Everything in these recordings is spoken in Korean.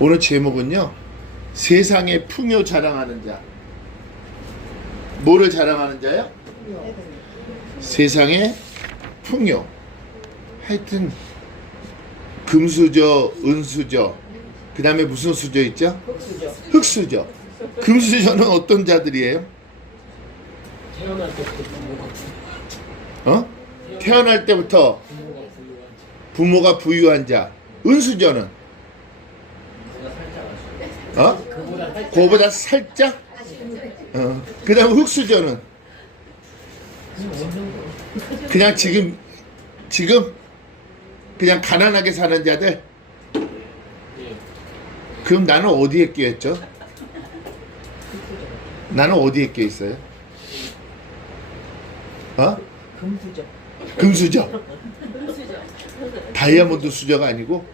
오늘 제목은요, 세상의 풍요 자랑하는 자. 뭐를 자랑하는 자요? 세상의 풍요. 하여튼 금수저, 은수저, 그 다음에 무슨 수저 있죠? 흑수저. 금수저는 어떤 자들이에요? 태어날 때부터 부모가 태어날 때부터 부모가 부유한 자. 은수저는 그거보다 살짝. 그 다음 흑수저는 그냥 지금 그냥 가난하게 사는 자들. 그럼 나는 어디에 끼었죠? 나는 어디에 끼어 있어요? 금수저. 다이아몬드 수저가 아니고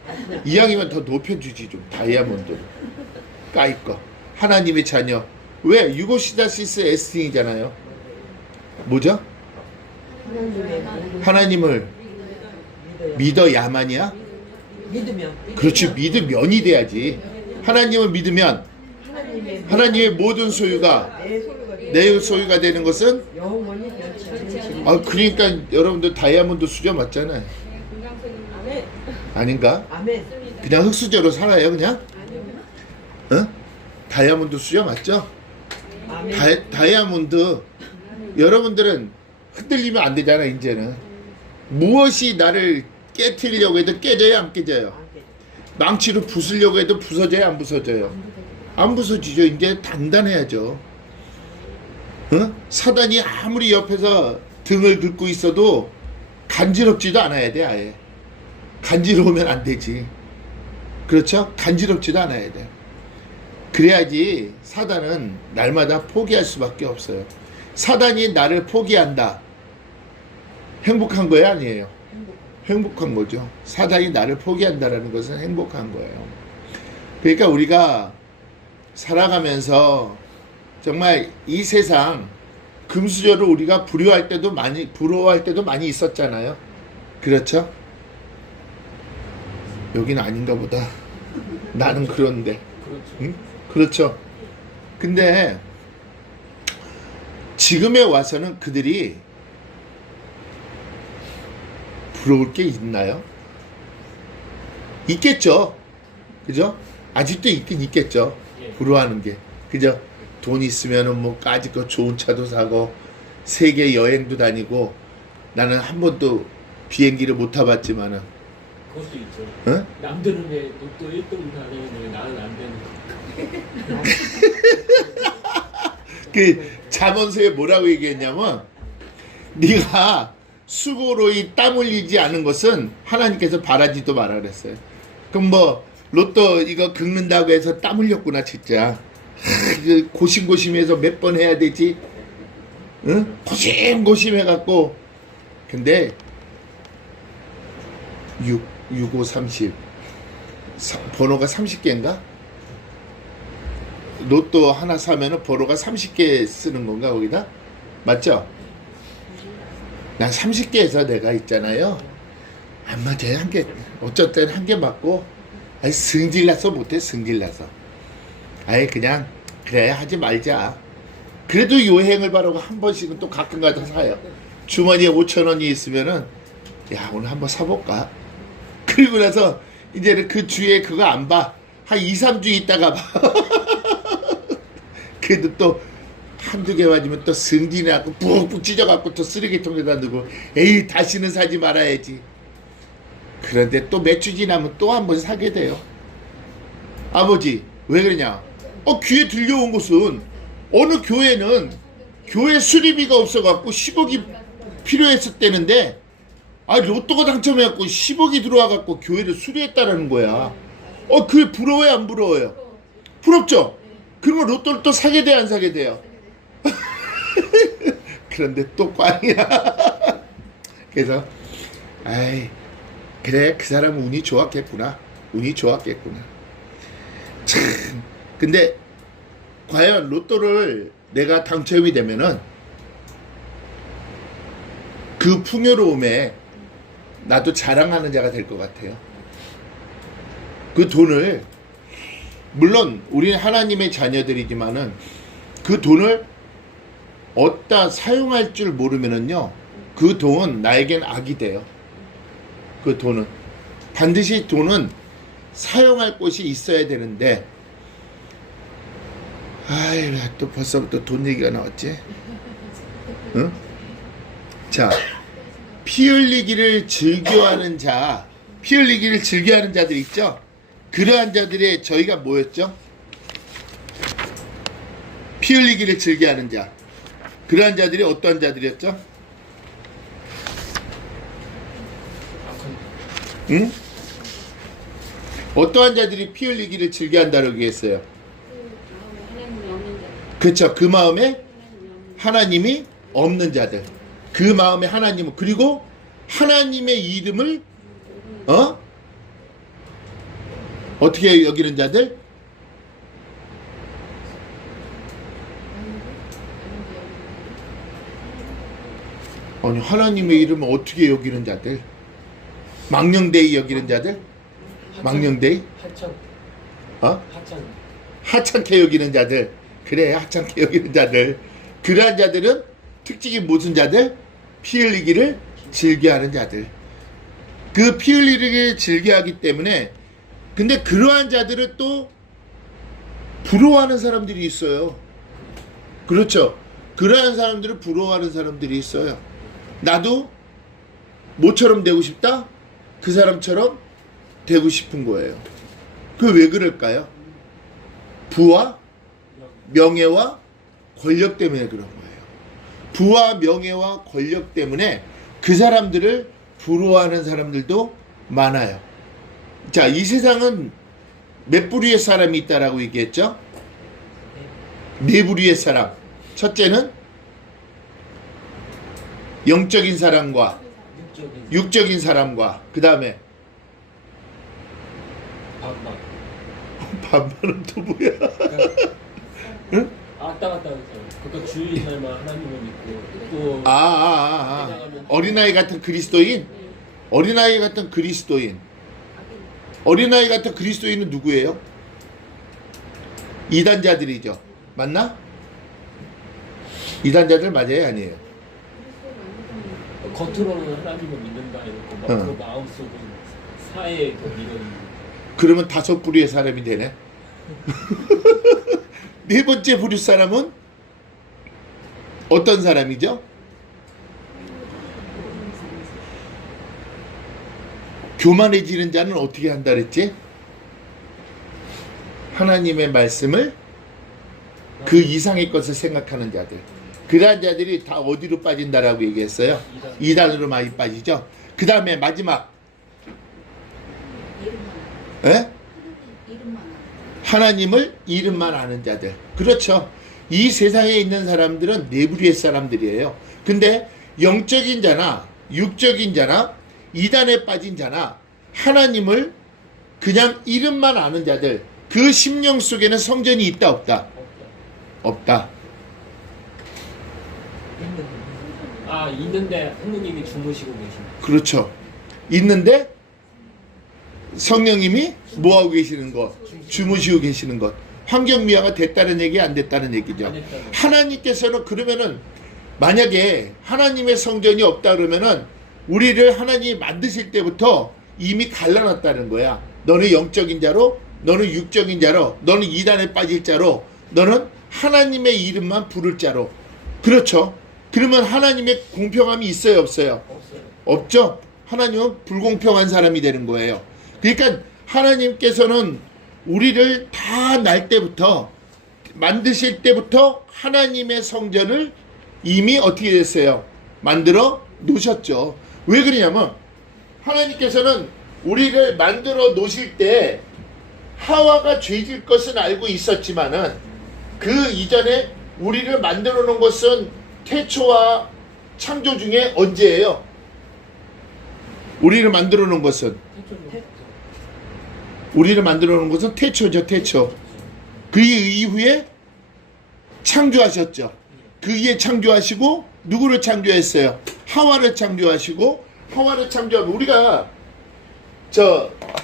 이왕이면 더 높여주지 좀. 다이아몬드 까이꺼. 하나님의 자녀. 왜? 유고시다시스 에스팅이잖아요. 뭐죠? 하나님을 믿어야만이야? 믿으면. 그렇지, 믿으면이 돼야지. 하나님을 믿으면 하나님의 모든 소유가 내 소유가 되는 것은, 영원히 변치 않는 그러니까 여러분들 다이아몬드 수저 맞잖아요. 아닌가? 아멘. 그냥 흑수저로 살아요 그냥? 다이아몬드 수저 맞죠? 아멘. 다이아몬드. 여러분들은 흔들리면 안 되잖아. 이제는 무엇이 나를 깨트리려고 해도 깨져요 안 깨져요? 망치로 부수려고 해도 부서져요 안 부서져요? 안 부서지죠. 이제 단단해야죠. 사단이 아무리 옆에서 등을 긁고 있어도 간지럽지도 않아야 돼. 아예 간지러우면 안 되지. 그렇죠? 간지럽지도 않아야 돼. 그래야지. 사단은 날마다 포기할 수밖에 없어요. 사단이 나를 포기한다. 행복한 거예요 아니에요? 행복한 거죠. 사단이 나를 포기한다라는 것은 행복한 거예요. 그러니까 우리가 살아가면서 정말 이 세상 금수저를 우리가 부러워할 때도 많이 있었잖아요. 그렇죠? 여기는 아닌가 보다. 나는 그런데. 응? 그렇죠. 근데 지금에 와서는 그들이 부러울 게 있나요? 있겠죠. 그죠? 아직도 있긴 있겠죠. 부러워하는 게. 그죠? 돈 있으면은 뭐 까짓거 좋은 차도 사고 세계 여행도 다니고. 나는 한 번도 비행기를 못 타봤지만은. 그것도 있죠. 응? 남들은 왜 로또 1등 다니는데 나는 안 되는 거. 그 자문서에 뭐라고 얘기했냐면, 네가 수고로 이 땀 흘리지 않은 것은 하나님께서 바라지도 마라 그랬어요. 그럼 뭐 로또 이거 긁는다고 해서 땀 흘렸구나 진짜. 고심고심해서 몇 번 해야 되지? 응? 고심해갖고. 근데 65, 30 번호가 30개인가? 로또 하나 사면은 번호가 30개 쓰는 건가 거기다? 맞죠? 난 30개에서 내가 있잖아요. 안 맞아요. 한 개. 어쩔 땐 한 개 맞고. 아니 승질나서 못해. 승질나서. 아예 그냥 그래 하지 말자. 그래도 여행을 바라고 한 번씩은 또 가끔 가다 사요. 주머니에 5,000원이 있으면은 야 오늘 한번 사볼까? 그리고 나서 이제는 그 주에 그거 안 봐. 한 2, 3주 있다가 봐. 그래도 또 한두 개 맞으면 또 승진해갖고 푹푹 찢어갖고 또 쓰레기통에다 넣고 에이 다시는 사지 말아야지. 그런데 또 몇 주 지나면 또 한 번 사게 돼요. 아버지 왜 그러냐? 귀에 들려온 것은 어느 교회는 교회 수리비가 없어갖고 10억이 필요했었다는데 로또가 당첨해갖고 10억이 들어와갖고 교회를 수리했다라는 거야. 그게 부러워요 안 부러워요? 부럽죠? 그러면 로또를 또 사게 돼요 안 사게 돼요? 그런데 또 꽝이야. 그래서 아이 그래 그 사람은 운이 좋았겠구나. 운이 좋았겠구나. 참. 근데 과연 로또를 내가 당첨이 되면은 그 풍요로움에 나도 자랑하는 자가 될 것 같아요. 그 돈을 물론 우리는 하나님의 자녀들이지만은 그 돈을 어디다 사용할 줄 모르면은요, 그 돈은 나에겐 악이 돼요. 그 돈은 반드시 돈은 사용할 곳이 있어야 되는데, 아이, 또 벌써부터 돈 얘기가 나왔지? 응? 자, 피 흘리기를 즐겨하는 자, 피 흘리기를 즐겨하는 자들 있죠? 그러한 자들의 저희가 뭐였죠? 피 흘리기를 즐겨하는 자. 그러한 자들이 어떠한 자들이었죠? 응? 어떠한 자들이 피 흘리기를 즐겨한다고 얘기했어요? 그렇죠. 그 마음에 하나님이 없는 자들. 그 마음에 하나님은, 그리고 하나님의 이름을 어떻게 여기는 자들? 아니, 하나님의 이름을 어떻게 여기는 자들? 망령되이 여기는 자들? 망령되이? 하찮. 어? 하찮. 하찮게 여기는 자들. 그래, 하찮게 여기는 자들. 그러한 자들은 특징이 무슨 자들? 피 흘리기를 즐겨하는 자들. 그 피 흘리기를 즐겨하기 때문에, 근데 그러한 자들을 또 부러워하는 사람들이 있어요. 그렇죠. 그러한 사람들을 부러워하는 사람들이 있어요. 나도 뭐처럼 되고 싶다? 그 사람처럼 되고 싶은 거예요. 그 왜 그럴까요? 부와 명예와 권력 때문에 그런 거예요. 부와 명예와 권력 때문에 그 사람들을 부러워하는 사람들도 많아요. 자, 이 세상은 몇 부류의 사람이 있다라고 얘기했죠? 네 부류의 사람. 첫째는 영적인 사람과 육적인 사람과, 그 다음에 반반. 반반은 또 뭐야? 응? 왔다 갔다 해서. 그러니까 주일 날만 하나님을 믿고 또 어린아이 같은 그리스도인? 어린아이 같은 그리스도인. 어린아이 같은 그리스도인은 누구예요? 이단자들이죠. 맞나? 이단자들 맞아요? 아니에요? 겉으로는 하나님을 믿는다 이렇고 막 그 마음속은 사회에 더 믿는. 그러면 5부류의 사람이 되네. 네 번째 부류 사람은 어떤 사람이죠? 교만해지는 자는 어떻게 한다 그랬지? 하나님의 말씀을 그 이상의 것을 생각하는 자들. 그러한 자들이 다 어디로 빠진다라고 얘기했어요? 이단으로 많이 빠지죠. 그 다음에 마지막, 에? 하나님을 이름만 아는 자들. 그렇죠. 이 세상에 있는 사람들은 네 부류의 사람들이에요. 근데 영적인 자나 육적인 자나 이단에 빠진 자나 하나님을 그냥 이름만 아는 자들, 그 심령 속에는 성전이 있다 없다? 없다. 있는데 성령님이 주무시고 계십니다. 그렇죠. 있는데 성령님이 뭐하고 계시는 것? 주무시고 계시는 것. 환경미화가 됐다는 얘기, 안 됐다는 얘기죠. 하나님께서는 그러면은 만약에 하나님의 성전이 없다 그러면은 우리를 하나님이 만드실 때부터 이미 갈라놨다는 거야. 너는 영적인 자로, 너는 육적인 자로, 너는 이단에 빠질 자로, 너는 하나님의 이름만 부를 자로. 그렇죠. 그러면 하나님의 공평함이 있어요, 없어요? 없어요. 없죠. 하나님은 불공평한 사람이 되는 거예요. 그러니까 하나님께서는 우리를 다 날 때부터, 만드실 때부터 하나님의 성전을 이미 어떻게 됐어요? 만들어 놓으셨죠. 왜 그러냐면 하나님께서는 우리를 만들어 놓으실 때 하와가 죄질 것은 알고 있었지만은 그 이전에 우리를 만들어 놓은 것은 태초와 창조 중에 언제예요? 우리를 만들어 놓은 것은 태초죠, 태초. 그 이후에 창조하셨죠. 그 이후에 창조하시고 누구를 창조했어요? 하와를 창조하시고, 하와를 창조하면 우리가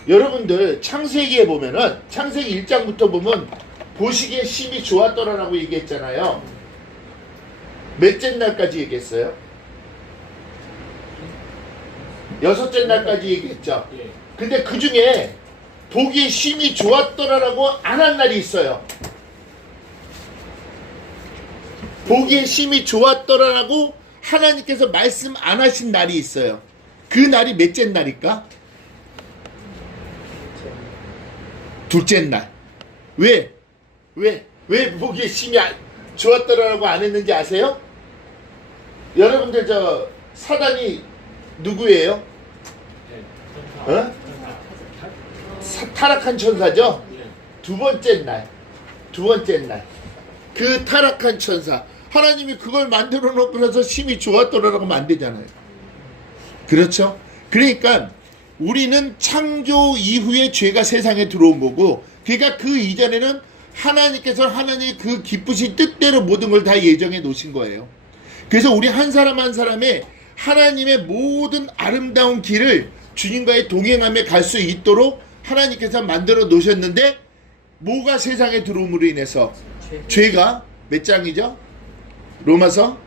여러분들 창세기에 보면은 창세기 1장부터 보면 보시기에 심히 좋았더라라고 얘기했잖아요. 몇째 날까지 얘기했어요? 여섯째 날까지 얘기했죠. 예. 근데 그 중에 보기에 심히 좋았더라라고 안 한 날이 있어요. 보기에 심히 좋았더라라고 하나님께서 말씀 안 하신 날이 있어요. 그 날이 몇째 날일까? 둘째 날. 왜 보기에 심히 좋았더라라고 안 했는지 아세요? 여러분들 사단이 누구예요? 예. 어? 타락한 천사죠? 예. 두 번째 날. 그 타락한 천사. 하나님이 그걸 만들어 놓고 나서 심히 좋았더라라고 만들잖아요. 그렇죠? 그러니까 우리는 창조 이후에 죄가 세상에 들어온 거고, 그러니까 그 이전에는 하나님께서 하나님의 그 기쁘신 뜻대로 모든 걸 다 예정해 놓으신 거예요. 그래서 우리 한 사람 한 사람의 하나님의 모든 아름다운 길을 주님과의 동행함에 갈 수 있도록 하나님께서 만들어 놓으셨는데, 뭐가 세상에 들어옴으로 인해서 죄가 몇 장이죠? 로마서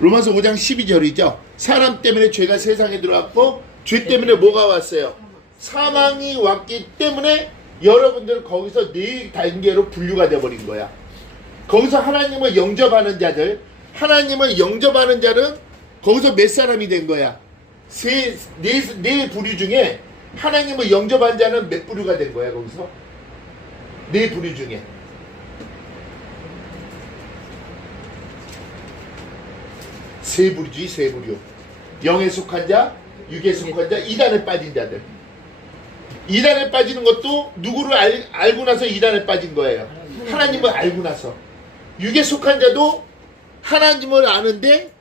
5장 12절이죠. 사람 때문에 죄가 세상에 들어왔고, 죄 때문에 뭐가 왔어요? 사망이 왔기 때문에 여러분들은 거기서 네 단계로 분류가 되어버린 거야. 거기서 하나님을 영접하는 자들, 하나님을 영접하는 자는 거기서 몇 사람이 된 거야? 네 부류 중에 하나님을 영접한 자는 몇 부류가 된 거야, 거기서? 네 부류 중에. 세 부류지, 세 부류. 영에 속한 자, 육에 속한 자, 이단에 빠진 자들. 이단에 빠지는 것도 누구를 알고 나서 이단에 빠진 거예요. 하나님을 알고 나서. 육에 속한 자도 하나님을 아는데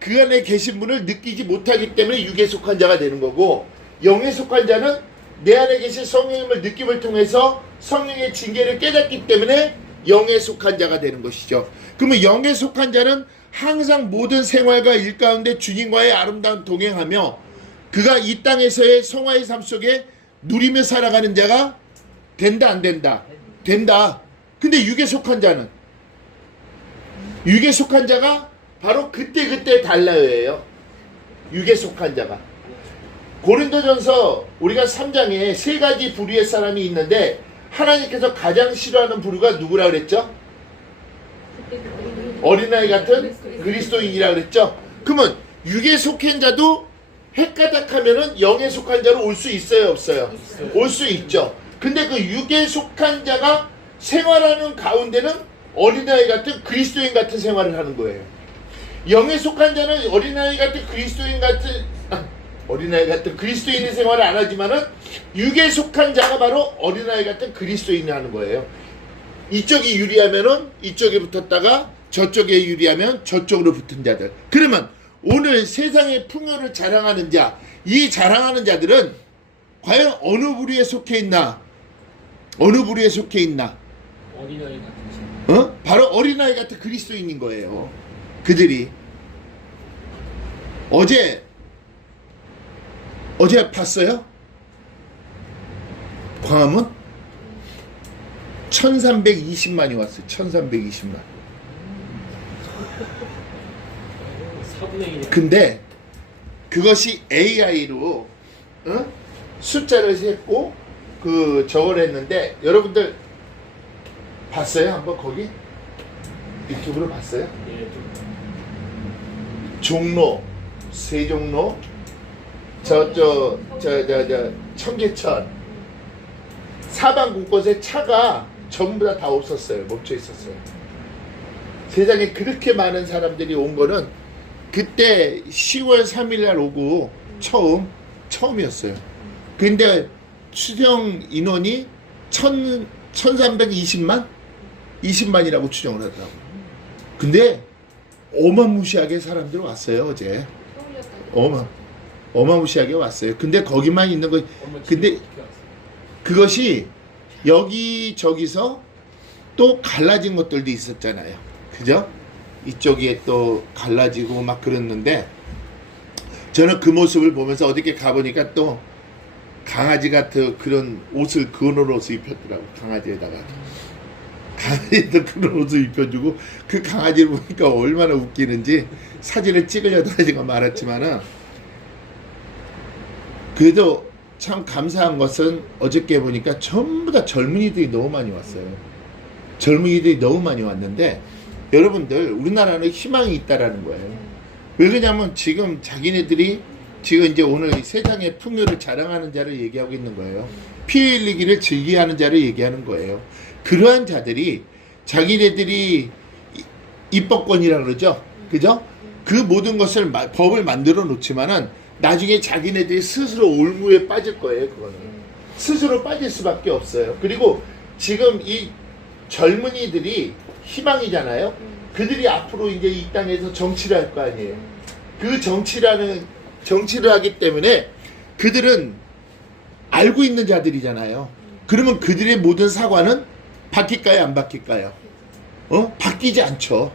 그 안에 계신 분을 느끼지 못하기 때문에 육에 속한 자가 되는 거고, 영에 속한 자는 내 안에 계신 성령님을 느낌을 통해서 성령의 징계를 깨닫기 때문에 영에 속한 자가 되는 것이죠. 그러면 영에 속한 자는 항상 모든 생활과 일 가운데 주님과의 아름다운 동행하며 그가 이 땅에서의 성화의 삶 속에 누리며 살아가는 자가 된다, 안 된다? 된다. 근데 육에 속한 자는, 육에 속한 자가 바로 그때 달라요. 육에 속한 자가. 고린도전서 우리가 3장에 세 가지 부류의 사람이 있는데, 하나님께서 가장 싫어하는 부류가 누구라 그랬죠? 어린아이 같은 그리스도인이라 그랬죠? 그러면 육에 속한 자도 헷가닥하면은 영에 속한 자로 올 수 있어요, 없어요? 올 수 있죠. 근데 그 육에 속한 자가 생활하는 가운데는 어린아이 같은 그리스도인 같은 생활을 하는 거예요. 영에 속한 자는 어린아이 같은 그리스도인 같은 그리스도인의 생활을 안 하지만은 육에 속한 자가 바로 어린아이 같은 그리스도인이 하는 거예요. 이쪽이 유리하면은 이쪽에 붙었다가 저쪽에 유리하면 저쪽으로 붙은 자들. 그러면 오늘 세상의 풍요를 자랑하는 자, 이 자랑하는 자들은 과연 어느 부류에 속해 있나? 어느 부류에 속해 있나? 어린아이 같은 바로 어린아이 같은 그리스도인인 거예요. 그들이 어제 봤어요? 광화문 1320만이 왔어요. 1320만. 4분의 1. 근데 그것이 AI로 숫자를 셌고 저걸 했는데, 여러분들 봤어요? 한번 거기? 유튜브로 봤어요? 예, 좀 종로, 세종로, 청계천 사방 곳곳에 차가 전부 다 없었어요. 멈춰 있었어요. 세상에 그렇게 많은 사람들이 온 거는 그때 10월 3일 날 오고 처음이었어요. 근데 추정 인원이 1320만? 20만이라고 추정을 하더라고요. 근데 어마무시하게 사람들 왔어요, 어제. 어마무시하게 왔어요. 근데 거기만 있는 거, 근데 그것이 여기저기서 또 갈라진 것들도 있었잖아요. 그죠? 이쪽에 또 갈라지고 막 그랬는데, 저는 그 모습을 보면서 어저께 가보니까 또 강아지 같은 그런 옷을 그런 옷을 입혔더라고. 강아지에다가 그런 옷을 입혀주고 그 강아지를 보니까 얼마나 웃기는지 사진을 찍으려다 제가 말았지만은 그래도 참 감사한 것은 어저께 보니까 전부 다 젊은이들이 너무 많이 왔어요. 젊은이들이 너무 많이 왔는데 여러분들 우리나라는 희망이 있다라는 거예요. 왜 그러냐면 지금 자기네들이 지금 이제 오늘 이 세상의 풍요를 자랑하는 자를 얘기하고 있는 거예요. 피 흘리기를 즐기하는 자를 얘기하는 거예요. 그러한 자들이 자기네들이 입법권이라 그러죠. 그죠? 그 모든 것을 법을 만들어 놓지만은 나중에 자기네들이 스스로 올무에 빠질 거예요. 그거는 스스로 빠질 수밖에 없어요. 그리고 지금 이 젊은이들이 희망이잖아요. 그들이 앞으로 이제 이 땅에서 정치를 할 거 아니에요. 그 정치를 하기 때문에 그들은 알고 있는 자들이잖아요. 그러면 그들의 모든 사과는 바뀔까요? 안 바뀔까요? 바뀌지 않죠.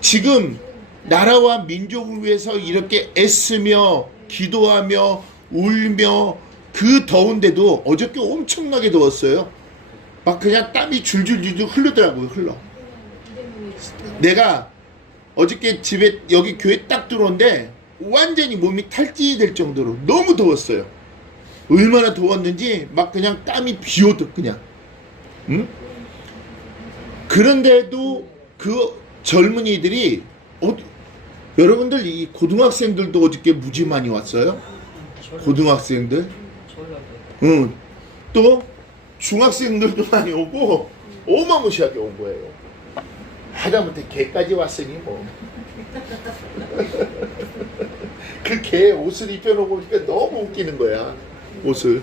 지금 나라와 민족을 위해서 이렇게 애쓰며 기도하며 울며 그 더운데도 어저께 엄청나게 더웠어요. 막 그냥 땀이 줄줄줄줄 흐르더라고요. 흘러. 내가 어저께 집에 여기 교회 딱 들어온데 완전히 몸이 탈진이 될 정도로 너무 더웠어요. 얼마나 더웠는지 막 그냥 땀이 비오듯 그냥. 응? 그런데도 그 젊은이들이 여러분들 이 고등학생들도 어저께 무지 많이 왔어요. 고등학생들. 응. 또 중학생들도 많이 오고 어마무시하게 온 거예요. 하다못해 개까지 왔으니 뭐. 그 개 옷을 입혀놓고 보니까 너무 웃기는 거야. 옷을.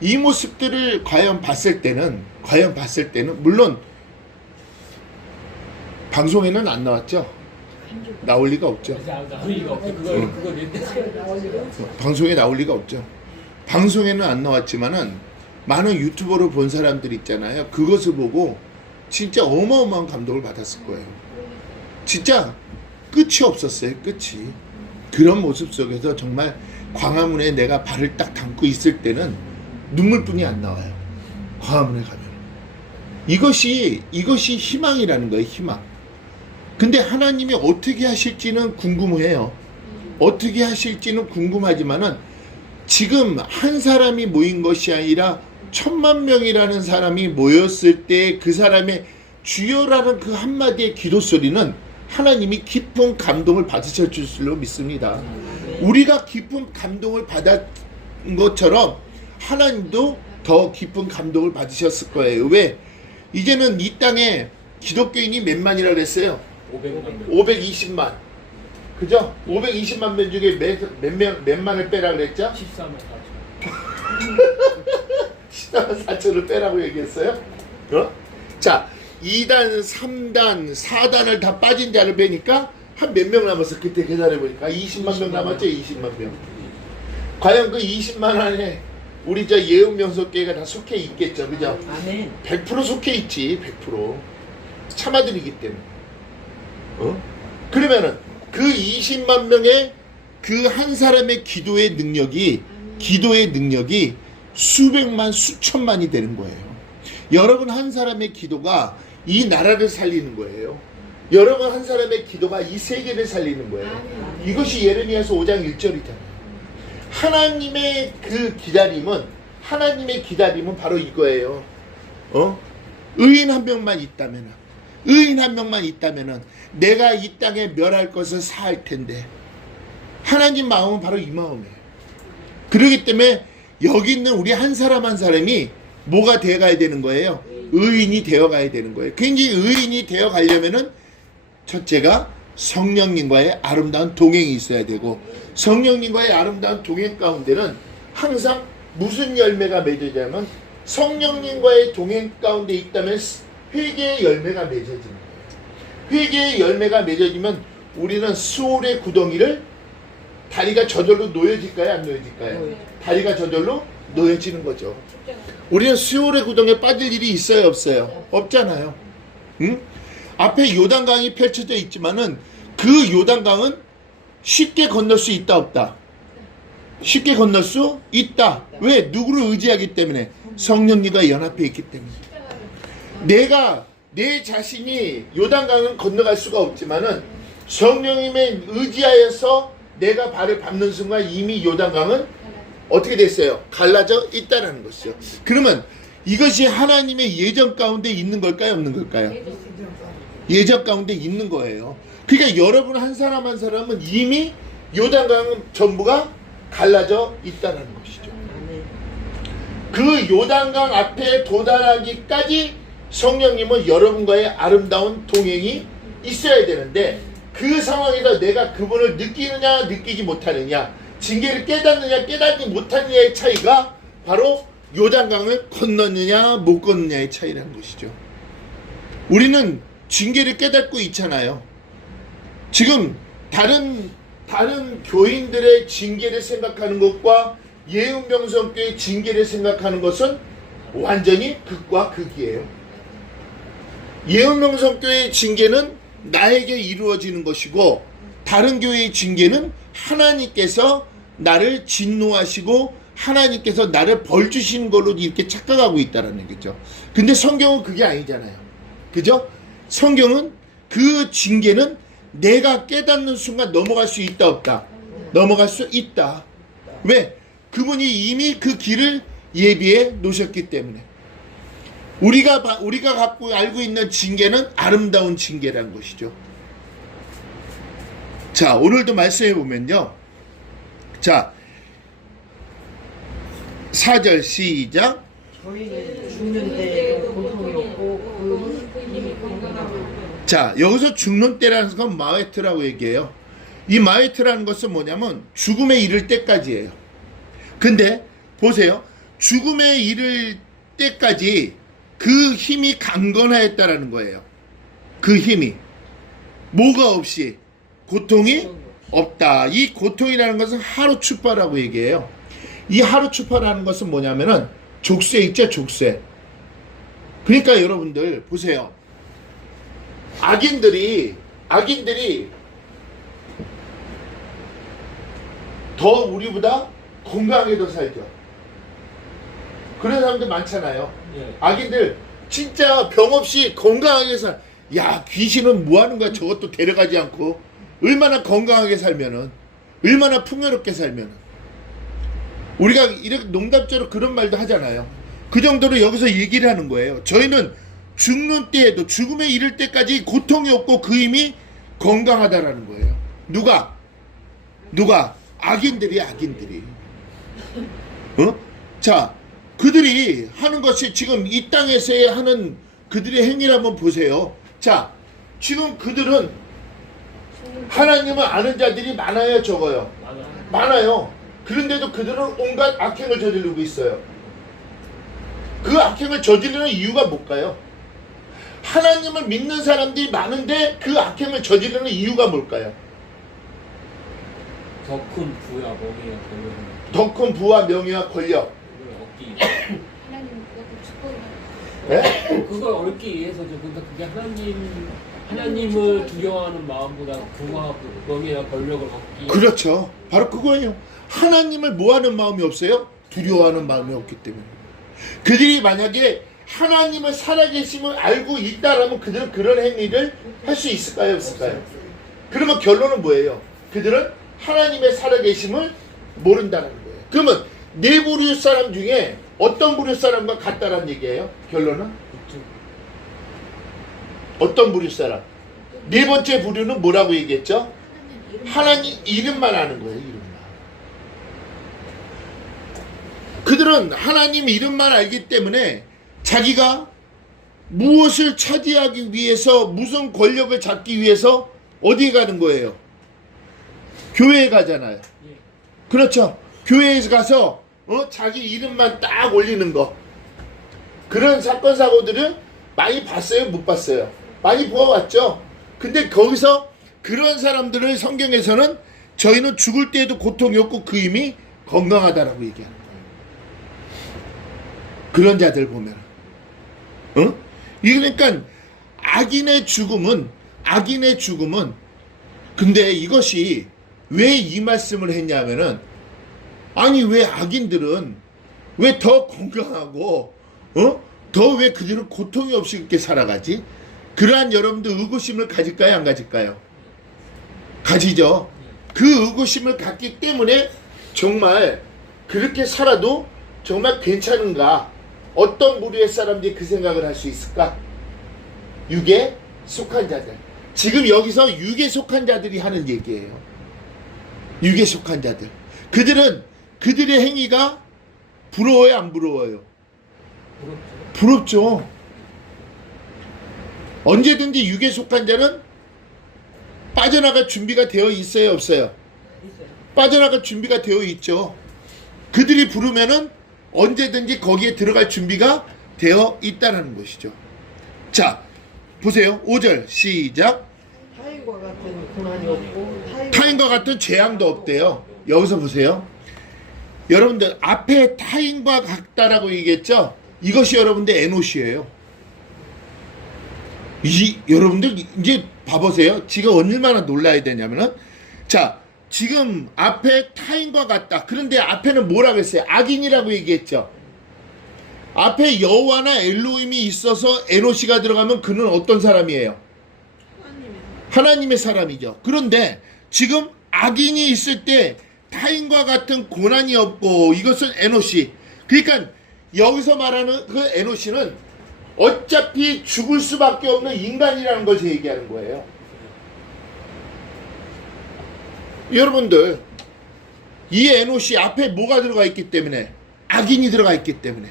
이 모습들을 과연 봤을 때는 물론 방송에는 안 나왔죠. 나올 리가 없죠. 나올 리가 없어. 그거 내 방송에 나올 리가 없죠. 방송에는 안 나왔지만은 많은 유튜버를 본 사람들 있잖아요. 그것을 보고 진짜 어마어마한 감동을 받았을 거예요. 진짜 끝이 없었어요. 끝이. 그런 모습 속에서 정말 광화문에 내가 발을 딱 담고 있을 때는 눈물뿐이 안 나와요. 광화문에 가면. 이것이 희망이라는 거예요. 희망. 근데 하나님이 어떻게 하실지는 궁금해요. 어떻게 하실지는 궁금하지만은 지금 한 사람이 모인 것이 아니라 10,000명이라는 사람이 모였을 때 그 사람의 주여라는 그 한마디의 기도 소리는 하나님이 깊은 감동을 받으실 줄로 믿습니다. 우리가 깊은 감동을 받은 것처럼 하나님도 더 깊은 감동을 받으셨을 거예요. 왜? 이제는 이 땅에 기독교인이 몇만이라 그랬어요? 520만. 그죠? 520만 명 중에 몇만을 빼라 그랬죠? 14만 14만 4천을 빼라고 얘기했어요? 자, 2단, 3단, 4단을 다 빠진 자를 빼니까 한 몇 명 남았어? 그때 계산해보니까 20만 명 남았죠? 20만 명. 과연 그 20만 안에 우리 저 예은명석교회가 다 속해 있겠죠? 그죠? 아멘. 100% 속해 있지. 100% 참아드리기 때문에. 그러면은 그 20만 명의 그 한 사람의 기도의 능력이 수백만 수천만이 되는 거예요. 여러분 한 사람의 기도가 이 나라를 살리는 거예요. 여러분 한 사람의 기도가 이 세계를 살리는 거예요. 이것이 예레미야서 5장 1절이잖아요. 하나님의 기다림은 바로 이거예요. 의인 한 명만 있다면은 내가 이 땅에 멸할 것을 사할 텐데, 하나님 마음은 바로 이 마음이에요. 그렇기 때문에 여기 있는 우리 한 사람 한 사람이 뭐가 되어가야 되는 거예요? 의인이 되어가야 되는 거예요. 굉장히 의인이 되어가려면은 첫째가 성령님과의 아름다운 동행이 있어야 되고, 성령님과의 아름다운 동행 가운데는 항상 무슨 열매가 맺어지냐면 성령님과의 동행 가운데 있다면 회개의 열매가 맺어지는 거예요. 회개의 열매가 맺어지면 우리는 수월의 구덩이를 다리가 저절로 놓여질까요? 안 놓여질까요? 다리가 저절로 놓여지는 거죠. 우리는 수월의 구덩이에 빠질 일이 있어요? 없어요? 없잖아요. 응? 앞에 요단강이 펼쳐져 있지만은 그 요단강은 쉽게 건널 수 있다 없다? 쉽게 건널 수 있다. 왜? 누구를 의지하기 때문에? 성령님과 연합해 있기 때문에. 내가 내 자신이 요단강을 건너갈 수가 없지만은 성령님의 의지하여서 내가 발을 밟는 순간 이미 요단강은 어떻게 됐어요? 갈라져 있다라는 것이죠. 그러면 이것이 하나님의 예정 가운데 있는 걸까요? 없는 걸까요? 예정 가운데 있는 거예요. 그러니까 여러분 한 사람 한 사람은 이미 요단강 전부가 갈라져 있다는 것이죠. 그 요단강 앞에 도달하기까지 성령님은 여러분과의 아름다운 동행이 있어야 되는데 그 상황에서 내가 그분을 느끼느냐 느끼지 못하느냐, 징계를 깨닫느냐 깨닫지 못하느냐의 차이가 바로 요단강을 건너느냐 못 건너느냐의 차이라는 것이죠. 우리는 징계를 깨닫고 있잖아요. 지금 다른 교인들의 징계를 생각하는 것과 예은병성교의 징계를 생각하는 것은 완전히 극과 극이에요. 예은병성교의 징계는 나에게 이루어지는 것이고 다른 교회의 징계는 하나님께서 나를 진노하시고 하나님께서 나를 벌 주시는 걸로 이렇게 착각하고 있다는 거죠. 근데 성경은 그게 아니잖아요. 그죠? 성경은 그 징계는 내가 깨닫는 순간 넘어갈 수 있다 없다? 넘어갈 수 있다. 왜? 그분이 이미 그 길을 예비해 놓으셨기 때문에. 우리가 갖고 알고 있는 징계는 아름다운 징계라는 것이죠. 자, 오늘도 말씀해 보면요. 자, 4절 시작. 저희는 죽는 데 고통이 없고 그 힘이 건강하고. 자, 여기서 죽는 때라는 건 마웨트라고 얘기해요. 이 마웨트라는 것은 뭐냐면 죽음에 이를 때까지예요. 근데 보세요. 죽음에 이를 때까지 그 힘이 강건하였다라는 거예요. 그 힘이. 뭐가 없이? 고통이 없다. 이 고통이라는 것은 하루추파라고 얘기해요. 이 하루추파라는 것은 뭐냐면은 족쇄 있죠, 족쇄. 그러니까 여러분들 보세요. 악인들이 더 우리보다 건강하게 더 살죠. 그런 사람들 많잖아요. 예. 악인들 진짜 병 없이 건강하게 살. 야, 귀신은 뭐 하는 거야? 저것도 데려가지 않고. 얼마나 건강하게 살면은, 얼마나 풍요롭게 살면은. 우리가 이렇게 농담처럼 그런 말도 하잖아요. 그 정도로 여기서 얘기를 하는 거예요. 저희는 죽는 때에도 죽음에 이를 때까지 고통이 없고 그 힘이 건강하다라는 거예요. 누가? 악인들이. 자, 그들이 하는 것이 지금 이 땅에서의 하는 그들의 행위를 한번 보세요. 자, 지금 그들은 하나님을 아는 자들이 많아요, 적어요? 많아요. 그런데도 그들은 온갖 악행을 저지르고 있어요. 그 악행을 저지르는 이유가 뭘까요? 하나님을 믿는 사람들이 많은데 그 악행을 저지르는 이유가 뭘까요? 더 큰 부와 명예와 권력. 더 큰 부와 명예와 권력. 그걸 얻기. 하나님 그것도 축복을 네? 그걸 얻기 위해서죠. 그러니까 그게 하나님을 두려워하는 마음보다 부와 명예와 권력을 얻기. 그렇죠. 바로 그거예요. 하나님을 뭐하는 마음이 없어요? 두려워하는 마음이 없기 때문에. 그들이 만약에 하나님을 살아계심을 알고 있다라면 그들은 그런 행위를 할 수 있을까요? 없을까요? 그러면 결론은 뭐예요? 그들은 하나님의 살아계심을 모른다는 거예요. 그러면 네 부류 사람 중에 어떤 부류 사람과 같다라는 얘기예요? 결론은? 어떤 부류 사람? 네 번째 부류는 뭐라고 얘기했죠? 하나님 이름만 아는 거예요. 이름만. 그들은 하나님 이름만 알기 때문에 자기가 무엇을 차지하기 위해서 무슨 권력을 잡기 위해서 어디에 가는 거예요? 교회에 가잖아요. 그렇죠. 교회에 가서 자기 이름만 딱 올리는 거. 그런 사건 사고들을 많이 봤어요? 못 봤어요? 많이 보아왔죠. 근데 거기서 그런 사람들을 성경에서는 저희는 죽을 때에도 고통이 없고 그 힘이 건강하다라고 얘기하는 거예요. 그런 자들 보면 그러니까 악인의 죽음은 근데 이것이 왜 이 말씀을 했냐면은, 아니 왜 악인들은 왜 더 건강하고 더 왜 그들은 고통이 없이 이렇게 살아가지? 그러한 여러분들 의구심을 가질까요, 안 가질까요? 가지죠. 그 의구심을 갖기 때문에 정말 그렇게 살아도 정말 괜찮은가? 어떤 부류의 사람들이 그 생각을 할 수 있을까? 육에 속한 자들. 지금 여기서 육에 속한 자들이 하는 얘기예요. 육에 속한 자들. 그들은 그들의 행위가 부러워요, 안 부러워요? 부럽죠. 언제든지 육에 속한 자는 빠져나갈 준비가 되어 있어요, 없어요? 있어요. 빠져나갈 준비가 되어 있죠. 그들이 부르면은 언제든지 거기에 들어갈 준비가 되어 있다는 것이죠. 자, 보세요. 5절 시작. 타인과 같은 고난이 없고 타인과 같은 재앙도 없대요. 여기서 보세요. 여러분들 앞에 타인과 같다라고 얘기했죠. 이것이 여러분들 에노시예요. 여러분들 이제 봐보세요. 지금 얼마나 놀라야 되냐면은, 자, 지금 앞에 타인과 같다. 그런데 앞에는 뭐라고 했어요? 악인이라고 얘기했죠. 앞에 여호와나 엘로힘이 있어서 에노시가 들어가면 그는 어떤 사람이에요? 하나님의 사람이죠. 그런데 지금 악인이 있을 때 타인과 같은 고난이 없고, 이것은 에노시. 그러니까 여기서 말하는 그 에노시는 어차피 죽을 수밖에 없는 인간이라는 것을 얘기하는 거예요. 여러분들, 이 에노시 앞에 뭐가 들어가 있기 때문에? 악인이 들어가 있기 때문에.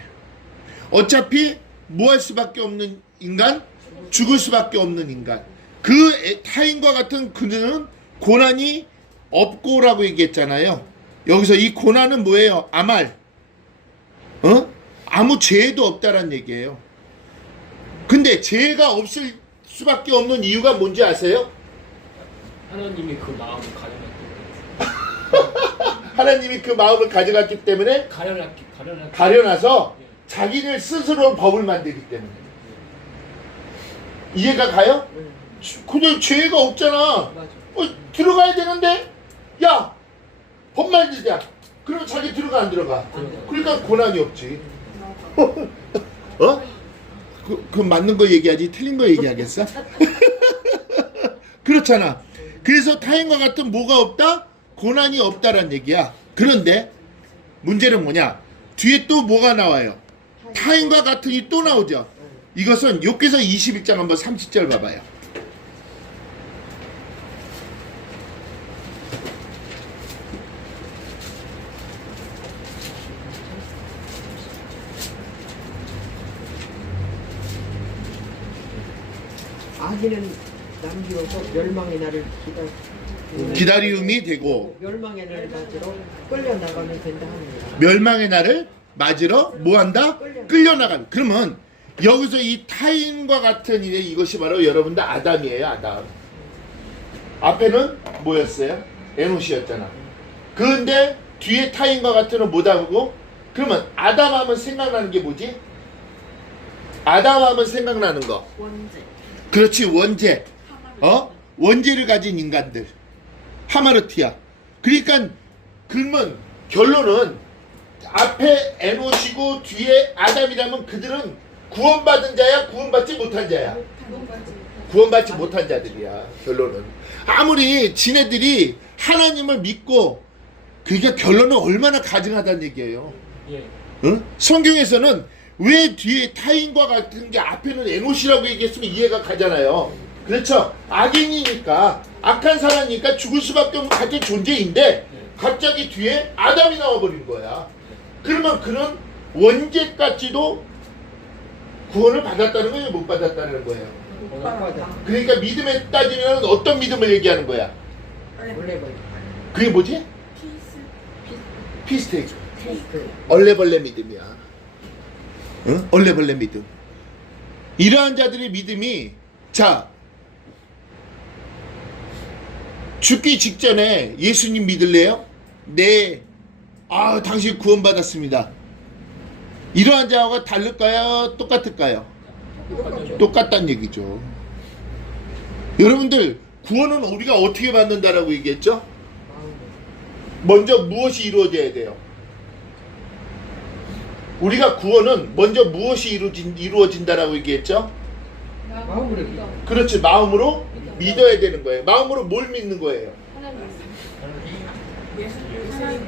어차피 뭐 할 수밖에 없는 인간? 죽을 수밖에 없는 인간. 그 타인과 같은 그는 고난이 없고라고 얘기했잖아요. 여기서 이 고난은 뭐예요? 아말. 아무 죄도 없다란 얘기예요. 근데 죄가 없을 수밖에 없는 이유가 뭔지 아세요? 하나님이 그 마음을 가려놨기 하나님이 그 마음을 가져갔기 때문에 가려놔서 자기를 스스로 법을 만들기 때문에. 이해가 가요? 그냥 죄가 없잖아. 맞아. 들어가야 되는데, 야, 법 만들자. 그러면 자기 들어가 안 들어가? 그러니까 고난이 없지. 그 맞는 거 얘기하지 틀린 거 얘기하겠어? 그렇잖아. 그래서 타인과 같은 뭐가 없다? 고난이 없다란 얘기야. 그런데 문제는 뭐냐? 뒤에 또 뭐가 나와요? 타인과 같은이 또 나오죠. 이것은 욥기서 21장 한번 30절 봐봐요. 악인은 남기어서 멸망의 날을 기다리움이 되고 멸망의 날을 맞으러 끌려나가면 된다 합니다. 멸망의 날을 맞으러 뭐한다? 끌려나간. 그러면 여기서 이 타인과 같은 일에 이것이 바로 여러분들 아담이에요. 아담. 앞에는 뭐였어요? 에노시였잖아. 그런데 뒤에 타인과 같은은 못하고, 그러면 아담 하면 생각나는 게 뭐지? 아담 하면 생각나는 거. 원죄. 그렇지, 원죄. 원죄를 가진 인간들. 하마르티아. 그러니까 그러면 결론은 앞에 에노시고 뒤에 아담이라면 그들은 구원받은 자야, 구원받지 못한 자야? 구원받지 못한 자들이야. 결론은 아무리 지네들이 하나님을 믿고, 그게 결론은 얼마나 가증하다는 얘기예요. 예. 응? 성경에서는 왜 뒤에 타인과 같은 게 앞에는 에노시라고 얘기했으면 이해가 가잖아요. 그렇죠? 악인이니까, 악한 사람이니까 죽을 수밖에 없는 같은 존재인데 갑자기 뒤에 아담이 나와버린 거야. 그러면 그는 원죄까지도 구원을 받았다는 거예요, 못 받았다는 거예요? 못 받아. 그러니까 믿음에 따지면 어떤 믿음을 얘기하는 거야? 원래 그게 뭐지? 피스테이크. 테이크. 얼레벌레 믿음이야. 응? 얼레벌레 믿음. 이러한 자들의 믿음이, 자, 죽기 직전에 예수님 믿을래요? 네. 아, 당신 구원받았습니다. 이러한 자와 다를까요? 똑같을까요? 똑같다는 얘기죠. 여러분들, 구원은 우리가 어떻게 받는다라고 얘기했죠? 먼저 무엇이 이루어져야 돼요? 우리가 구원은 먼저 무엇이 이루어진다라고 얘기했죠? 마음으로 믿어. 그렇지, 마음으로 믿어야 되는 거예요. 마음으로 뭘 믿는 거예요?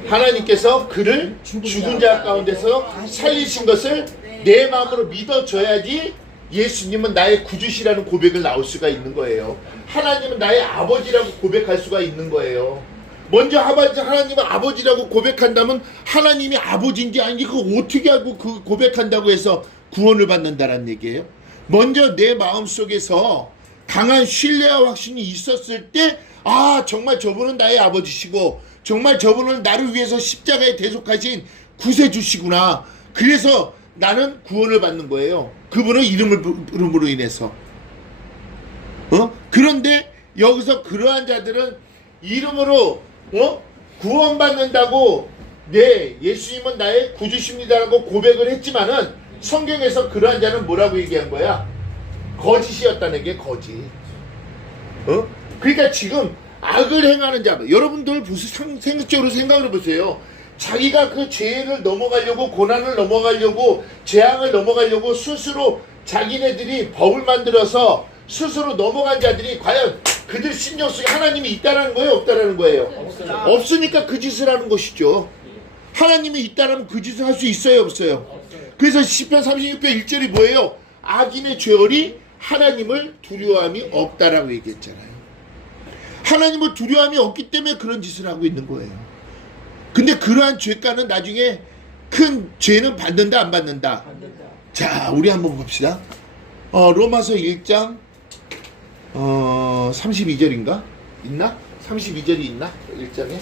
하나님께서 그를 죽은 자 가운데서 살리신 것을 내 마음으로 믿어줘야지 예수님은 나의 구주시라는 고백을 나올 수가 있는 거예요. 하나님은 나의 아버지라고 고백할 수가 있는 거예요. 먼저 하나님은 아버지라고 고백한다면 하나님이 아버지인지 아닌지 그거 어떻게 알고 그 고백한다고 해서 구원을 받는다는 얘기예요. 먼저 내 마음속에서 강한 신뢰와 확신이 있었을 때 아, 정말 저분은 나의 아버지시고 정말 저분은 나를 위해서 십자가에 대속하신 구세주시구나. 그래서 나는 구원을 받는 거예요. 그분의 이름으로 인해서. 그런데 여기서 그러한 자들은 이름으로 구원받는다고 네, 예수님은 나의 구주십니다라고 고백을 했지만은 성경에서 그러한 자는 뭐라고 얘기한 거야? 거짓이었다는 게 거짓. 그러니까 지금 악을 행하는 자, 여러분들 생각적으로 생각을 해보세요. 자기가 그 죄를 넘어가려고, 고난을 넘어가려고, 재앙을 넘어가려고 스스로 자기네들이 법을 만들어서 스스로 넘어간 자들이 과연 그들 심령 속에 하나님이 있다라는 거예요, 없다라는 거예요? 없으니까 그 짓을 하는 것이죠. 하나님이 있다라면 그 짓을 할 수 있어요, 없어요? 그래서 시편 36편 1절이 뭐예요? 악인의 죄월이 하나님을 두려워함이 없다라고 얘기했잖아요. 하나님을 두려워함이 없기 때문에 그런 짓을 하고 있는 거예요. 근데 그러한 죄가는 나중에 큰 죄는 받는다, 안 받는다? 자, 우리 한번 봅시다. 로마서 1장 32절인가? 있나? 32절이 있나? 1장에?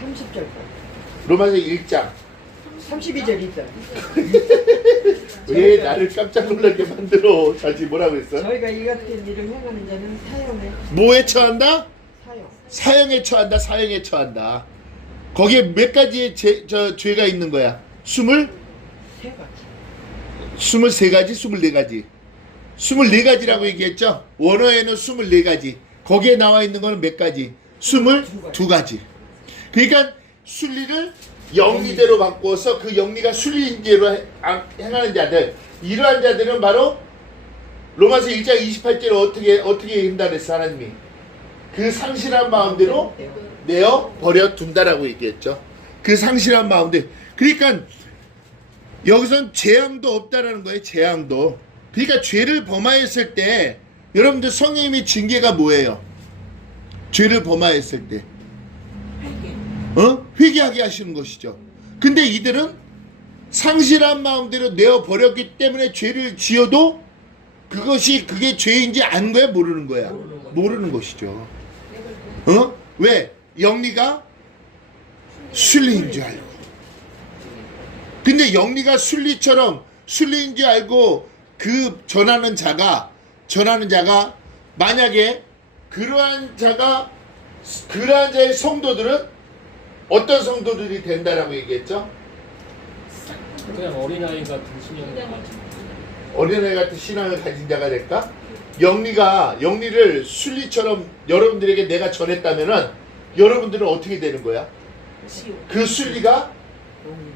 30절. 로마서 1장 32절 있다. 왜 나를 깜짝 놀라게 만들어? 다시 뭐라고 했어? 저희가 이 같은 일을 행하는 자는 사형에 뭐에 처한다? 사형. 사형에 처한다. 사형에 처한다. 거기에 몇 가지의 죄가 있는 거야? 23가지. 23가지? 24가지? 24가지라고 얘기했죠? 원어에는 24가지. 거기에 나와 있는 거는 몇 가지? 22가지. 그러니까 순리를 영리대로 바꾸어서 그 영리가 순리대로 행하는 자들, 이러한 자들은 바로 로마서 1장 28절에 어떻게 한다 그랬어? 하나님이 그 상실한 마음대로 내어 버려 둔다라고 얘기했죠. 그 상실한 마음대로. 그러니까 여기선 재앙도 없다라는 거예요. 재앙도. 그러니까 죄를 범하였을 때 여러분들 성령님의 징계가 뭐예요? 죄를 범하였을 때 회개하게 하시는 것이죠. 근데 이들은 상실한 마음대로 내어 버렸기 때문에 죄를 지어도 그게 죄인지 아는 거야, 모르는 거야? 모르는 것이죠. 왜? 영리가 순리인 줄 알고. 근데 영리가 순리처럼 순리인 줄 알고 그 전하는 자가 만약에 그러한 자의 성도들은 어떤 성도들이 된다라고 얘기했죠? 그냥 어린아이 같은 신앙을 가지고. 어린아이 같은 신앙을 가진 자가 될까? 영리를 순리처럼 여러분들에게 내가 전했다면은 여러분들은 어떻게 되는 거야? 그 순리가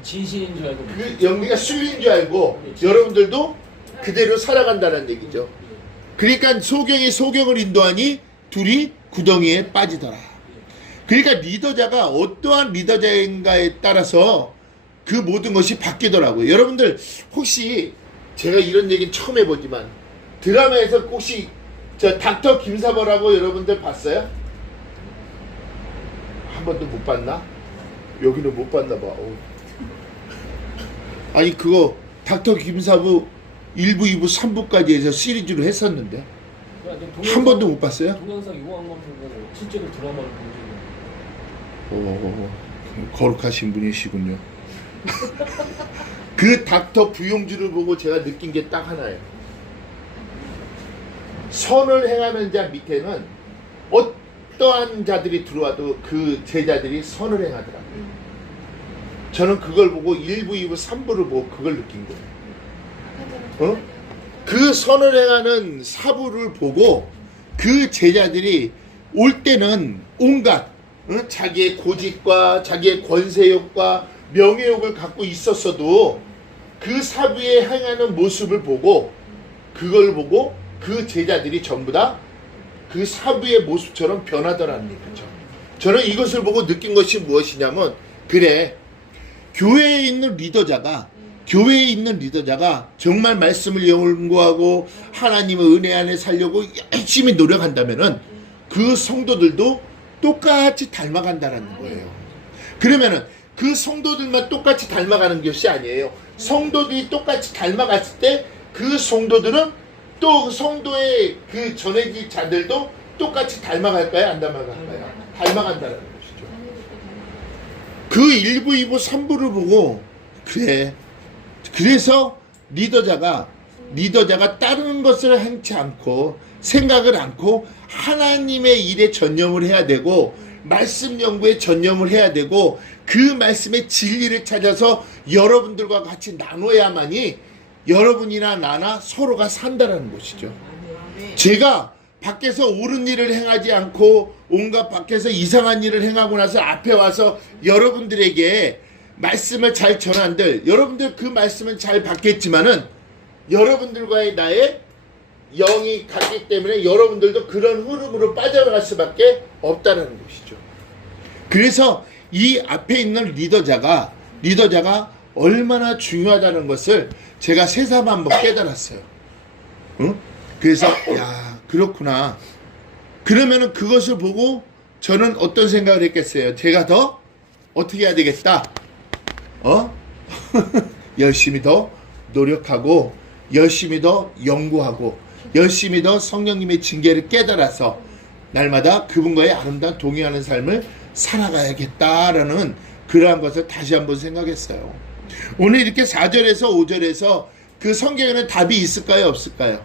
진실인 줄 알고. 그 영리가 순리인 줄 알고 여러분들도 그대로 살아간다는 얘기죠. 그러니까 소경을 인도하니 둘이 구덩이에 빠지더라. 그러니까 리더자가 어떠한 리더자인가에 따라서 그 모든 것이 바뀌더라고요. 여러분들 혹시 제가 이런 얘기는 처음 해보지만 드라마에서 혹시 저 닥터 김사벌하고 여러분들 봤어요? 한 번도 못 봤나? 여기는 못 봤나 봐. 아니 그거 닥터 김사부 1부, 2부, 3부까지 해서 시리즈로 했었는데 한 번도 못 봤어요? 동영상 요한만 보고 실제로 드라마를 본 적이 거룩하신 분이시군요. 그 닥터 부용주를 보고 제가 느낀 게 딱 하나예요. 선을 행하는 자 밑에는 어떠한 자들이 들어와도 그 제자들이 선을 행하더라고요. 저는 그걸 보고 1부, 2부, 3부를 보고 그걸 느낀 거예요. 그 선을 행하는 사부를 보고 그 제자들이 올 때는 온갖 자기의 고집과 자기의 권세욕과 명예욕을 갖고 있었어도 그 사부에 행하는 모습을 보고 그걸 보고 그 제자들이 전부 다 그 사부의 모습처럼 변하더라는 거죠. 저는 이것을 보고 느낀 것이 무엇이냐면 그래 교회에 있는 리더자가 정말 말씀을 연구하고 하나님의 은혜 안에 살려고 열심히 노력한다면은 그 성도들도 똑같이 닮아간다는 거예요. 그러면은 그 성도들만 똑같이 닮아가는 것이 아니에요. 성도들이 똑같이 닮아갔을 때 그 성도들은 또 성도의 그 전해질 자들도 똑같이 닮아갈까요? 안 닮아갈까요? 닮아간다는 것이죠. 그 1부, 2부, 3부를 보고 그래. 그래서 리더자가 다른 것을 행치 않고 생각을 않고 하나님의 일에 전념을 해야 되고 말씀 연구에 전념을 해야 되고 그 말씀의 진리를 찾아서 여러분들과 같이 나눠야만이 여러분이나 나나 서로가 산다라는 것이죠. 제가 밖에서 옳은 일을 행하지 않고 온갖 밖에서 이상한 일을 행하고 나서 앞에 와서 여러분들에게 말씀을 잘 전한들 여러분들 그 말씀은 잘 받겠지만은 여러분들과의 나의 영이 같기 때문에 여러분들도 그런 흐름으로 빠져나갈 수밖에 없다는 것이죠. 그래서 이 앞에 있는 리더자가 얼마나 중요하다는 것을 제가 새삼 한번 깨달았어요. 응? 그래서 야 그렇구나. 그러면은 그것을 보고 저는 어떤 생각을 했겠어요. 제가 더 어떻게 해야 되겠다. 열심히 더 노력하고 열심히 더 연구하고 열심히 더 성령님의 징계를 깨달아서 날마다 그분과의 아름다운 동행하는 삶을 살아가야겠다라는 그러한 것을 다시 한번 생각했어요. 오늘 이렇게 4절에서 5절에서 그 성경에는 답이 있을까요? 없을까요?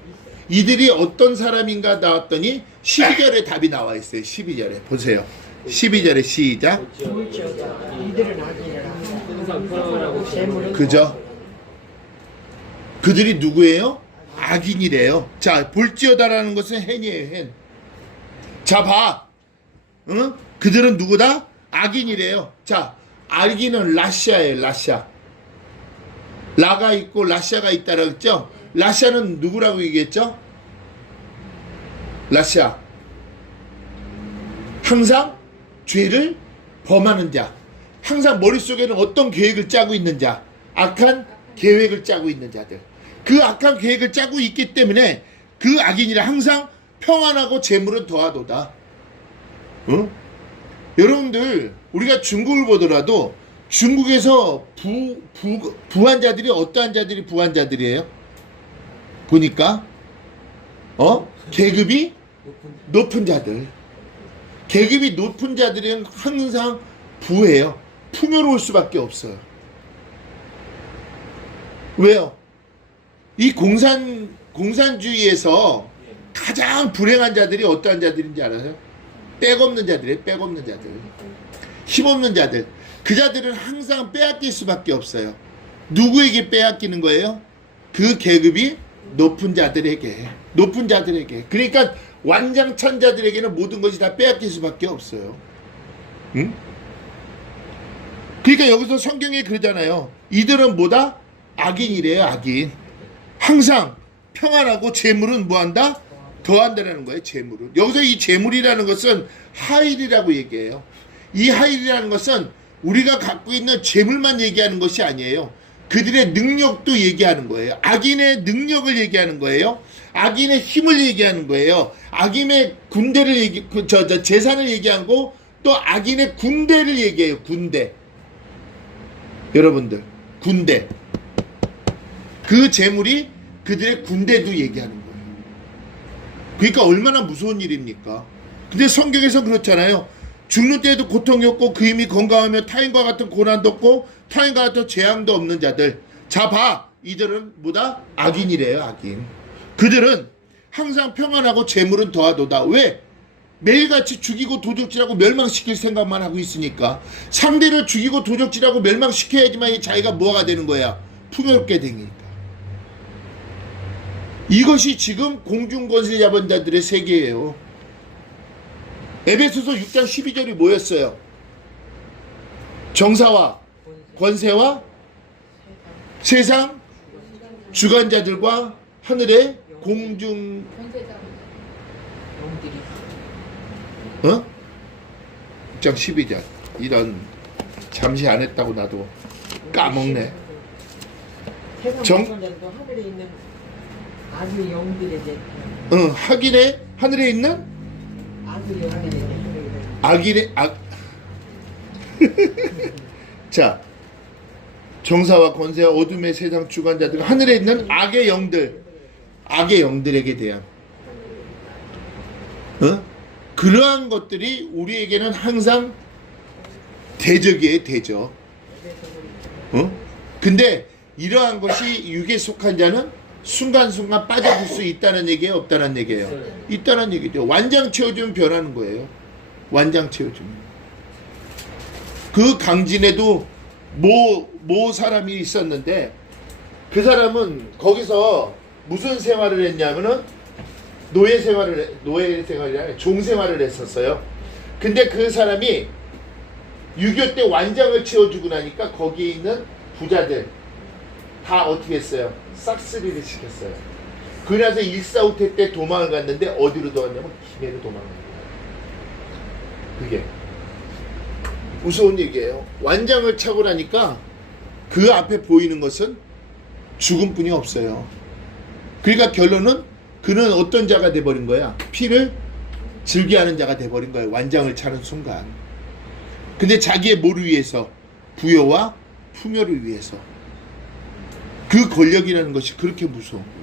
이들이 어떤 사람인가 나왔더니 12절에 답이 나와 있어요. 12절에 보세요. 12절에 시작. 이들은 악이라 항상 편안하고 재물은 그죠? 그들이 누구예요? 악인이래요. 자, 볼지어다라는 것은 헨이에요. 헨. 자, 봐. 응? 그들은 누구다? 악인이래요. 자, 악인은 라시아예요. 라시아. 라가 있고 라시아가 있다라고 했죠? 라시아는 누구라고 얘기했죠? 라시아. 항상 죄를 범하는 자. 항상 머릿속에는 어떤 계획을 짜고 있는 자. 악한 계획을 짜고 있는 자들. 그 악한 계획을 짜고 있기 때문에 그 악인이라 항상 평안하고 재물은 더하도다. 응? 여러분들 우리가 중국을 보더라도 중국에서 부한 자들이 어떠한 자들이 부한 자들이에요? 보니까 계급이 높은 자들. 계급이 높은 자들은 항상 부해요. 풍요로울 수밖에 없어요. 왜요? 이 공산주의에서 가장 불행한 자들이 어떠한 자들인지 알아요? 백없는 자들이에요. 백없는 자들. 힘없는 자들. 그 자들은 항상 빼앗길 수밖에 없어요. 누구에게 빼앗기는 거예요? 그 계급이 높은 자들에게. 높은 자들에게. 그러니까 완장찬 자들에게는 모든 것이 다 빼앗길 수밖에 없어요. 응? 그러니까 여기서 성경에 그러잖아요. 이들은 뭐다? 악인이래요. 악인. 항상 평안하고 재물은 뭐한다? 더한다는 거예요. 재물은. 여기서 이 재물이라는 것은 하일이라고 얘기해요. 이 하일이라는 것은 우리가 갖고 있는 재물만 얘기하는 것이 아니에요. 그들의 능력도 얘기하는 거예요. 악인의 능력을 얘기하는 거예요. 악인의 힘을 얘기하는 거예요. 악인의 군대를 재산을 얘기하고 또 악인의 군대를 얘기해요. 군대. 여러분들, 군대. 그 재물이 그들의 군대도 얘기하는 거예요. 그러니까 얼마나 무서운 일입니까? 근데 성경에서 그렇잖아요. 죽는 때에도 고통이 없고 그 힘이 건강하며 타인과 같은 고난도 없고 타인과 같은 재앙도 없는 자들. 자, 봐. 이들은 뭐다? 악인이래요. 악인. 그들은 항상 평안하고 재물은 더하도다. 왜? 매일같이 죽이고 도적질하고 멸망시킬 생각만 하고 있으니까. 상대를 죽이고 도적질하고 멸망시켜야지만 자기가 뭐가 되는 거야? 풍요롭게 되니까. 이것이 지금 공중권세 자본자들의 세계예요. 에베소서 6장 12절이 뭐였어요? 정사와 권세와 세상 주관자들과 하늘의 공중 권세자. 영들이 6장 12절 이런 잠시 안 했다고 나도 까먹네. 세상 정- 주관자들도 하늘에 있는 아주 영들에 대해 하길에 하늘에 있는 아주 영들에 대해 악일의 자 정사와 권세와 어둠의 세상 주관자들 하늘에 있는 악의 영들에게 대한 그러한 것들이 우리에게는 항상 대적이에요. 대적. 근데 이러한 것이 육에 속한 자는 순간순간 빠져들 수 있다는 얘기예요? 없다는 얘기예요? 있다는 얘기죠. 완장 채워주면 변하는 거예요. 완장 채워주면. 그 강진에도 모 사람이 있었는데 그 사람은 거기서 무슨 생활을 했냐면은 노예 생활이 아니라 종 생활을 했었어요. 근데 그 사람이 6.25 때 완장을 채워주고 나니까 거기에 있는 부자들 다 어떻게 했어요? 싹쓸이를 시켰어요. 그래서 1.4.5태 때 도망을 갔는데 어디로 도망갔냐면 김해로 도망갔어요. 그게 무서운 얘기예요. 완장을 차고 나니까 그 앞에 보이는 것은 죽음뿐이 없어요. 그러니까 결론은 그는 어떤 자가 돼버린 거야? 피를 즐겨하는 자가 돼버린 거예요. 완장을 차는 순간. 근데 자기의 뭐를 위해서? 부여와 풍요를 위해서. 그 권력이라는 것이 그렇게 무서운 거예요.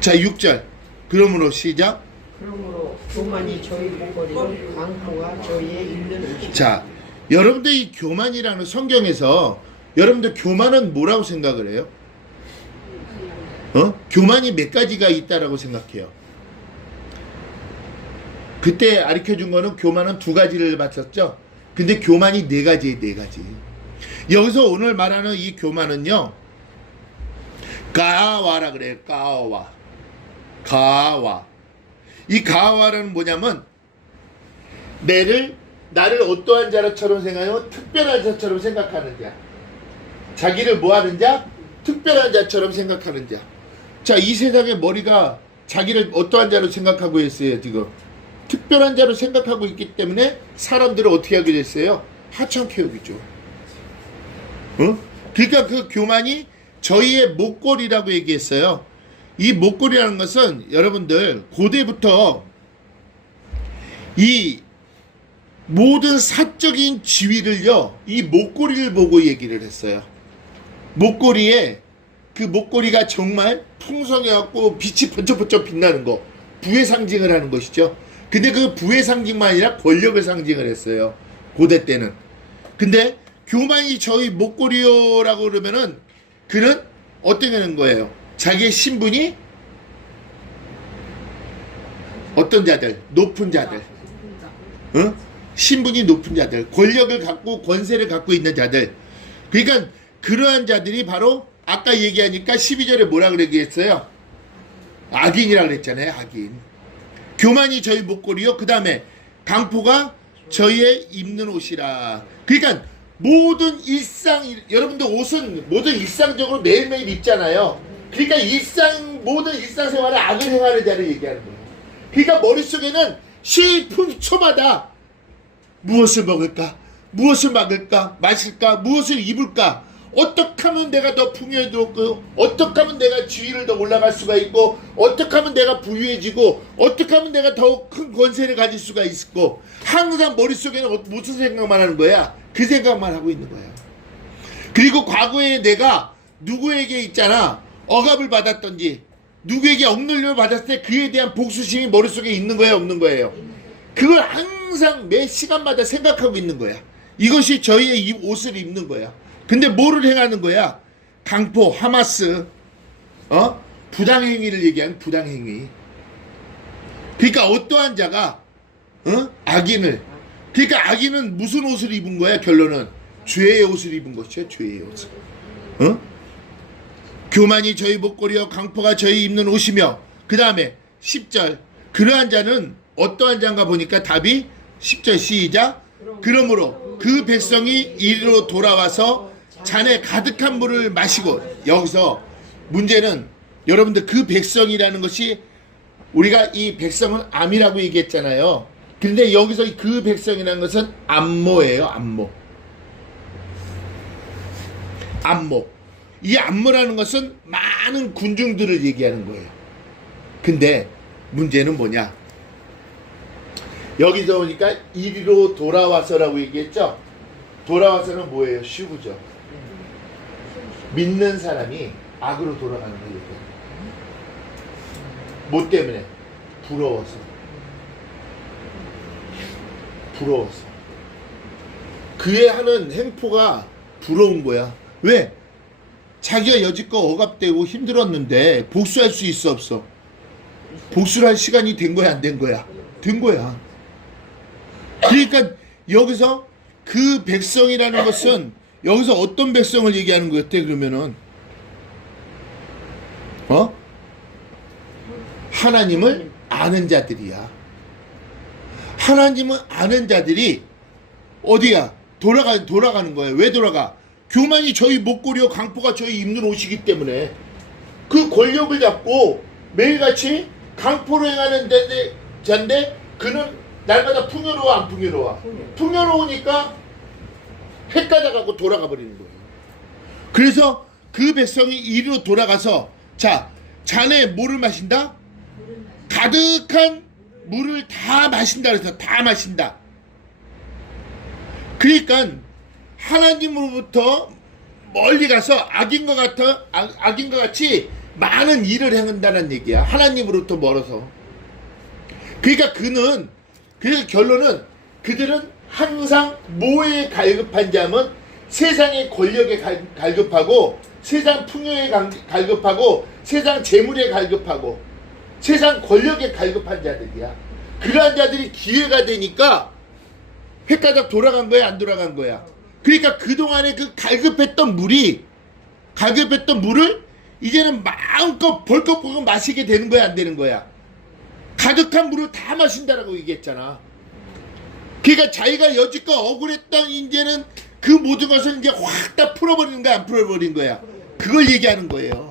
자 6절 그러므로 시작. 그러므로 교만이 저희 목걸이로 광포가 저희의 입는 옷이 자 여러분들 이 교만이라는 성경에서 여러분들 교만은 뭐라고 생각을 해요? 교만이 몇 가지가 있다라고 생각해요. 그때 가르쳐준 거는 교만은 2가지를 봤었죠. 근데 교만이 4가지예요. 4가지. 여기서 오늘 말하는 이 교만은요 가와라 그래요. 가와. 이 가와라는 뭐냐면 나를 어떠한 자처럼 생각하면 특별한 자처럼 생각하는 자. 자기를 뭐하는 자? 특별한 자처럼 생각하는 자. 자, 이 세상의 머리가 자기를 어떠한 자로 생각하고 있어요, 지금. 특별한 자로 생각하고 있기 때문에 사람들을 어떻게 하게 됐어요? 하찮게 여기죠. 그러니까 그 교만이 저희의 목걸이라고 얘기했어요. 이 목걸이라는 것은 여러분들 고대부터 이 모든 사적인 지위를요, 이 목걸이를 보고 얘기를 했어요. 목걸이에 그 목걸이가 정말 풍성해갖고 빛이 번쩍번쩍 빛나는 거, 부의 상징을 하는 것이죠. 근데 그 부의 상징만 아니라 권력을 상징을 했어요. 고대 때는. 근데 교만이 저희 목걸이요라고 그러면은 그는 어떻게 하는 거예요? 자기의 신분이 어떤 자들? 높은 자들. 신분이 높은 자들. 권력을 갖고 권세를 갖고 있는 자들. 그러니까 그러한 자들이 바로 아까 얘기하니까 12절에 뭐라 그러겠어요? 악인이라고 그랬잖아요. 악인. 교만이 저희 목걸이요. 그 다음에 강포가 저희의 입는 옷이라. 그러니까 모든 여러분들 옷은 모든 일상적으로 매일매일 입잖아요. 그러니까 모든 일상생활에 악을 행하는 자를 얘기하는 거예요. 그러니까 머릿속에는 시분초마다 무엇을 먹을까? 무엇을 마실까? 무엇을 입을까? 어떻게 하면 내가 더 풍요해지고, 어떻게 하면 내가 지위를 더 올라갈 수가 있고, 어떻게 하면 내가 부유해지고, 어떻게 하면 내가 더 큰 권세를 가질 수가 있고, 항상 머릿속에는 무슨 생각만 하는 거야? 그 생각만 하고 있는 거야. 그리고 과거에 내가 누구에게 있잖아, 억압을 받았던지, 누구에게 억눌림을 받았을 때 그에 대한 복수심이 머릿속에 있는 거예요, 없는 거예요? 그걸 항상 매 시간마다 생각하고 있는 거야. 이것이 저희의 이 옷을 입는 거야. 근데 뭐를 행하는 거야? 강포, 하마스, 부당행위를 얘기하는 부당행위. 그러니까 어떠한 자가, 악인을. 그러니까 악인은 무슨 옷을 입은 거야, 결론은? 죄의 옷을 입은 것이야, 죄의 옷을. 교만이 저희 목걸이요, 강포가 저희 입는 옷이며, 그 다음에 10절. 그러한 자는 어떠한 자인가 보니까 답이 10절 시작. 그러므로 그 백성이 이리로 돌아와서 잔에 가득한 물을 마시고, 여기서 문제는 여러분들 그 백성이라는 것이 우리가 이 백성은 암이라고 얘기했잖아요. 근데 여기서 그 백성이라는 것은 암모예요. 암모. 암모. 이 암모라는 것은 많은 군중들을 얘기하는 거예요. 근데 문제는 뭐냐? 여기서 보니까 이리로 돌아와서라고 얘기했죠? 돌아와서는 뭐예요? 쉬우죠. 믿는 사람이 악으로 돌아가는 거예요. 뭐 때문에? 부러워서. 부러워서. 그의 하는 행포가 부러운 거야. 왜? 자기가 여지껏 억압되고 힘들었는데 복수할 수 있어 없어? 복수를 할 시간이 된 거야 안 된 거야? 된 거야. 그러니까 여기서 그 백성이라는 것은 여기서 어떤 백성을 얘기하는 것 같아 그러면은? 하나님을 아는 자들이야. 하나님을 아는 자들이 어디야? 돌아가는 거예요. 왜 돌아가? 교만이 저희 목걸이요 강포가 저희 입는 옷이기 때문에 그 권력을 잡고 매일같이 강포로 행하는 자인데 그는 날마다 풍요로워 안 풍요로워? 풍요로우니까 헷갈려가고 돌아가 버리는 거예요. 그래서 그 백성이 이리로 돌아가서 자 잔에 뭐를 마신다? 가득한 물을 다 마신다. 그래서 다 마신다. 그러니까 하나님으로부터 멀리 가서 악인과 같이 많은 일을 행한다는 얘기야. 하나님으로부터 멀어서. 그러니까 그래서 결론은 그들은 항상 뭐에 갈급한 자면 세상의 권력에 갈급하고 세상 풍요에 갈급하고 세상 재물에 갈급하고 세상 권력에 갈급한 자들이야. 그러한 자들이 기회가 되니까 헷가닥 돌아간 거야 안 돌아간 거야? 그러니까 그동안에 그 갈급했던 물을 이제는 마음껏 벌컥벌컥 마시게 되는 거야 안 되는 거야? 가득한 물을 다 마신다라고 얘기했잖아. 그러니까 자기가 여지껏 억울했던 이제는 그 모든 것을 이제 확 다 풀어버리는 거야 안 풀어버린 거야? 그걸 얘기하는 거예요.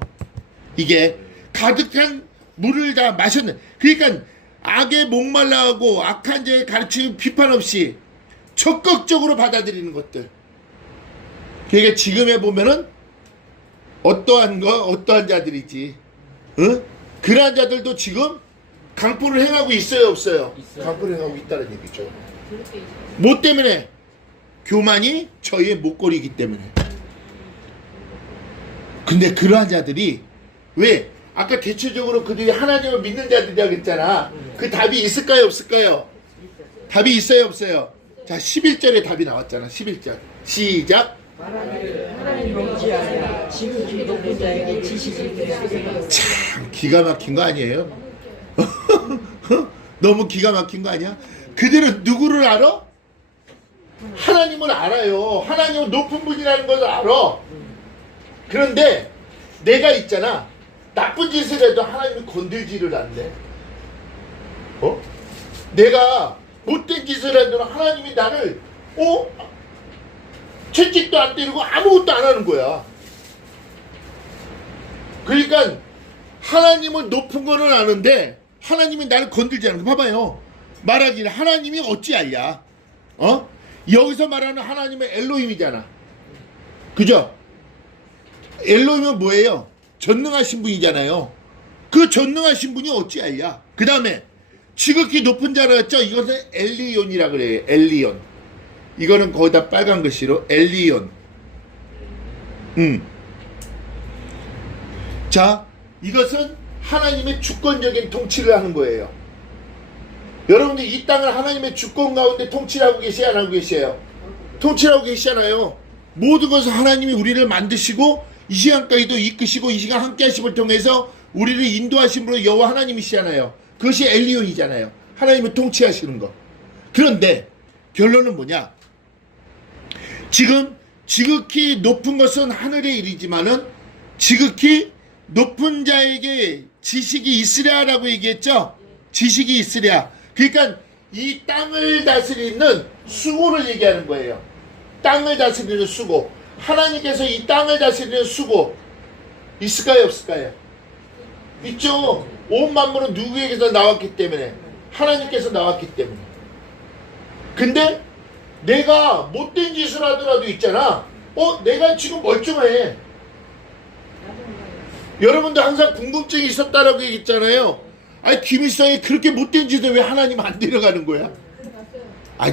이게 가득한 물을 다 마셨는. 그러니까 악에 목말라하고 악한 자의 가르침 비판 없이 적극적으로 받아들이는 것들. 그러니까 지금에 보면은 어떠한 자들이지. 응? 그러한 자들도 지금 강포를 행하고 있어요 없어요? 있어요. 강포를 행하고 있다는 얘기죠. 뭐 때문에? 교만이 저희의 목걸이이기 때문에. 근데 그러한 자들이 왜? 아까 대체적으로 그들이 하나님을 믿는 자들이라고 했잖아. 그 답이 있을까요 없을까요? 답이 있어요 없어요? 자 11절에 답이 나왔잖아. 11절 시작. 하나님 어찌하여 지극히 높은 자에게 지식이 있으리까. 참 기가 막힌 거 아니에요? 너무 기가 막힌 거 아니야? 그들은 누구를 알아? 하나님을 알아요. 하나님은 높은 분이라는 것을 알아. 그런데 내가 있잖아. 나쁜 짓을 해도 하나님이 건들지를 않네. 내가 못된 짓을 해도 하나님이 나를 채찍도 안 때리고 아무것도 안 하는 거야. 그러니까 하나님은 높은 거는 아는데 하나님이 나를 건들지 않는 거. 봐봐요. 말하기를 하나님이 어찌 알냐? 여기서 말하는 하나님은 엘로힘이잖아. 그죠? 엘로힘은 뭐예요? 전능하신 분이잖아요. 그 전능하신 분이 어찌 알냐? 그 다음에 지극히 높은 자라 했죠? 이것은 엘리온이라 그래요. 엘리온. 이거는 거기다 빨간 글씨로 엘리온. 자, 이것은 하나님의 주권적인 통치를 하는 거예요. 여러분들 이 땅을 하나님의 주권 가운데 통치하고 계시지 안 하고 계세요? 통치하고 계시잖아요. 모든 것을 하나님이 우리를 만드시고 이 시간까지도 이끄시고 이 시간 함께 하심을 통해서 우리를 인도하심으로 여호와 하나님이시잖아요. 그것이 엘리온이잖아요. 하나님을 통치하시는 거. 그런데 결론은 뭐냐? 지금 지극히 높은 것은 하늘의 일이지만은 지극히 높은 자에게 지식이 있으랴라고 얘기했죠. 지식이 있으랴. 그러니까 이 땅을 다스리는 수고를 얘기하는 거예요. 땅을 다스리는 수고. 하나님께서 이 땅을 다스리는 수고 있을까요, 없을까요? 있죠. 온 만물은 누구에게서 나왔기 때문에, 하나님께서 나왔기 때문에. 근데 내가 못된 짓을 하더라도 있잖아. 내가 지금 멀쩡해. 여러분도 항상 궁금증이 있었다라고 얘기했잖아요. 아니, 김일성이 그렇게 못된 짓을 왜 하나님 안 데려가는 거야?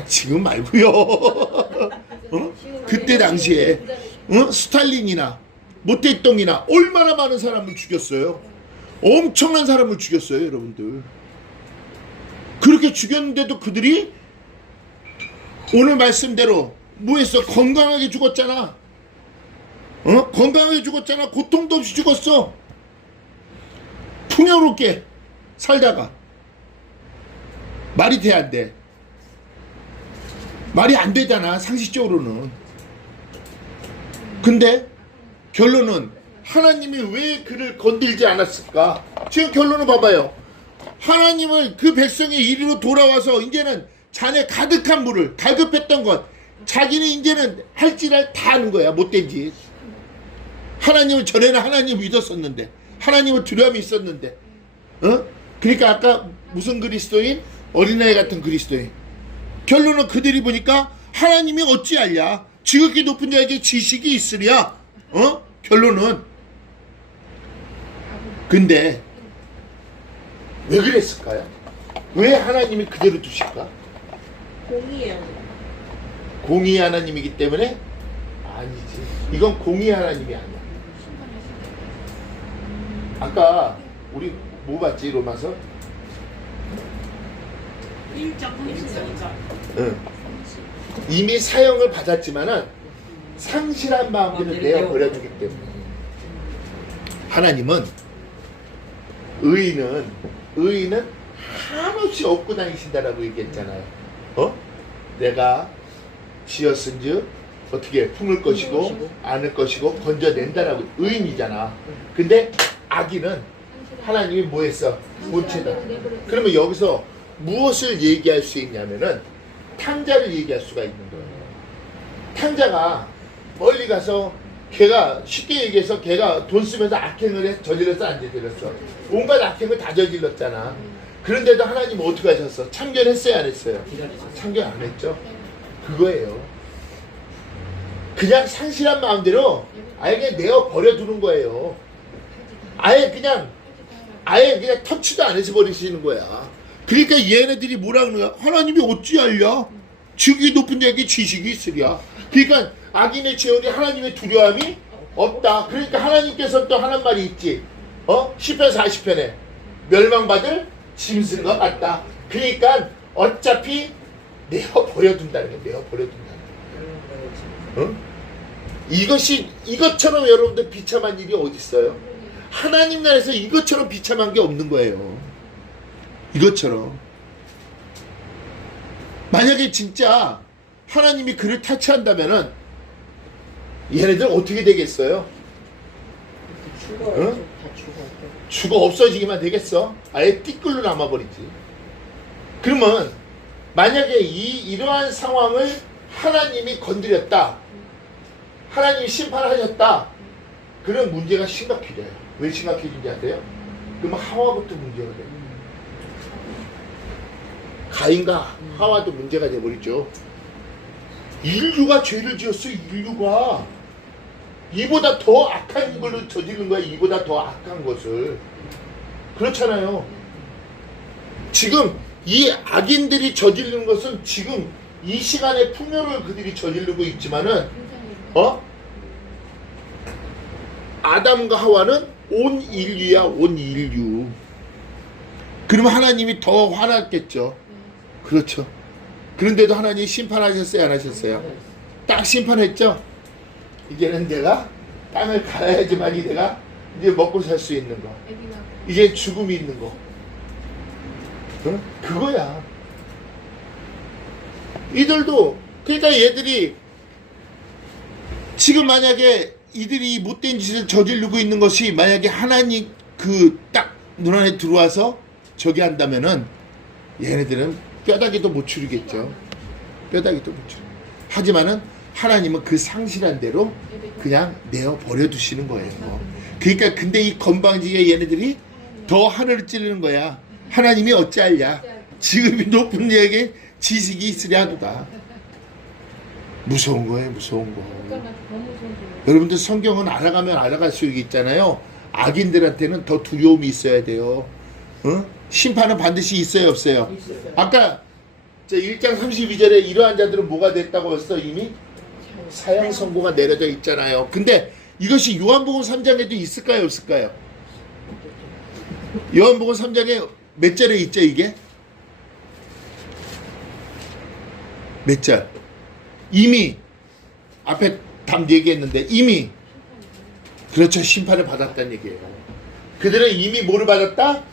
지금 말고요. 그때 당시에 스탈린이나 모택동이나 얼마나 많은 사람을 죽였어요. 엄청난 사람을 죽였어요, 여러분들. 그렇게 죽였는데도 그들이 오늘 말씀대로 뭐 했어? 건강하게 죽었잖아. 건강하게 죽었잖아. 고통도 없이 죽었어. 풍요롭게 살다가. 말이 돼, 안 돼? 말이 안 되잖아, 상식적으로는. 근데 결론은 하나님이 왜 그를 건들지 않았을까? 지금 결론을 봐봐요. 하나님은 그 백성의 이리로 돌아와서 이제는 잔에 가득한 물을 갈급했던 것, 자기는 이제는 할지랄 다 하는 거야, 못된 짓. 하나님은 전에는 하나님 믿었었는데, 하나님은 두려움이 있었는데, 그러니까 아까 무슨 그리스도인? 어린아이 같은 그리스도인. 결론은 그들이 보니까 하나님이 어찌 알랴? 지극히 높은 자에게 지식이 있으랴. 결론은. 근데 왜 그랬을까요? 왜 하나님이 그대로 두실까? 공의예요. 공의 하나님이기 때문에? 아니지. 이건 공의 하나님이 아니야. 아까 우리 뭐 봤지, 로마서? 1장. 응. 이미 사형을 받았지만은 상실한 마음들을 내어 버려주기 때문에. 하나님은 의인은 한없이 얻고 다니신다라고 얘기했잖아요. 내가 지었은즉 어떻게 품을 것이고 안을 것이고 건져낸다라고. 의인이잖아. 근데 악인은 하나님이 뭐 했어? 못해다. 그러면 여기서 무엇을 얘기할 수 있냐면은 탕자를 얘기할 수가 있는 거예요. 탕자가 멀리 가서 걔가 쉽게 얘기해서 걔가 돈 쓰면서 악행을 저질렀어, 안 저질렀어? 온갖 악행을 다 저질렀잖아. 그런데도 하나님 어떻게 하셨어? 참견했어요, 안 했어요? 참견 안 했죠? 그거예요. 그냥 상실한 마음대로 아예 그냥 내어 버려두는 거예요. 아예 그냥 터치도 안 해서 버리시는 거야. 그러니까 얘네들이 뭐라 그러는 거야? 하나님이 어찌 알랴? 지극히 높은 자에게 지식이 있으랴. 그러니까 악인의 죄원이 하나님의 두려움이 없다. 그러니까 하나님께서 또 하는 말이 있지. 시편 40편에 멸망받을 짐승 것 같다. 그러니까 어차피 내어 버려둔다는 거야. 내어 버려둔다는 거야. 이것처럼 여러분들 비참한 일이 어디 있어요? 하나님 나라에서 이것처럼 비참한 게 없는 거예요. 이것처럼. 만약에 진짜 하나님이 그를 타치한다면은 얘네들 어떻게 되겠어요? 죽어요. 다 죽어 없어지기만 되겠어? 아예 띠끌로 남아버리지. 그러면 만약에 이러한 상황을 하나님이 건드렸다, 하나님이 심판하셨다, 그런 문제가 심각해져요. 왜 심각해진지 아세요? 그러면 하와부터 문제가 돼요. 가인과 하와도 문제가 돼버리죠. 인류가 죄를 지었어. 인류가 이보다 더 악한 걸로 저지른 거야. 이보다 더 악한 것을. 그렇잖아요. 지금 이 악인들이 저지르는 것은 지금 이 시간에 풍요를 그들이 저지르고 있지만은 아담과 하와는 온 인류야. 온 인류. 그러면 하나님이 더 화났겠죠. 그렇죠. 그런데도 하나님이 심판하셨어요, 안 하셨어요? 딱 심판했죠. 이제는 내가 땅을 갈아야지만이 내가 이제 먹고 살 수 있는 거. 이제 죽음이 있는 거. 그거야. 이들도, 그러니까 얘들이 지금 만약에 이들이 못된 짓을 저지르고 있는 것이 만약에 하나님 그 딱 눈안에 들어와서 저기 한다면은 얘네들은 뼈다귀도 못 추리겠죠. 뼈다귀도 못 추리. 하지만은 하나님은 그 상실한 대로 그냥 내어 버려 두시는 거예요. 그러니까 근데 이 건방지게 얘네들이 더 하늘을 찌르는 거야. 하나님이 어찌할랴? 지금이 높은 얘기 지식이 있으랴 하도다. 무서운 거예요, 무서운 거. 여러분들 성경은 알아가면 알아갈수록 있잖아요. 악인들한테는 더 두려움이 있어야 돼요. 어? 심판은 반드시 있어요, 없어요? 아까 1장 32절에 이러한 자들은 뭐가 됐다고 했어? 이미 사형 선고가 내려져 있잖아요. 근데 이것이 요한복음 3장에도 있을까요, 없을까요? 요한복음 3장에 몇 절에 있죠, 이게? 몇 절? 이미 앞에 답 얘기했는데 이미 그렇죠, 심판을 받았다는 얘기예요. 그들은 이미 뭐를 받았다?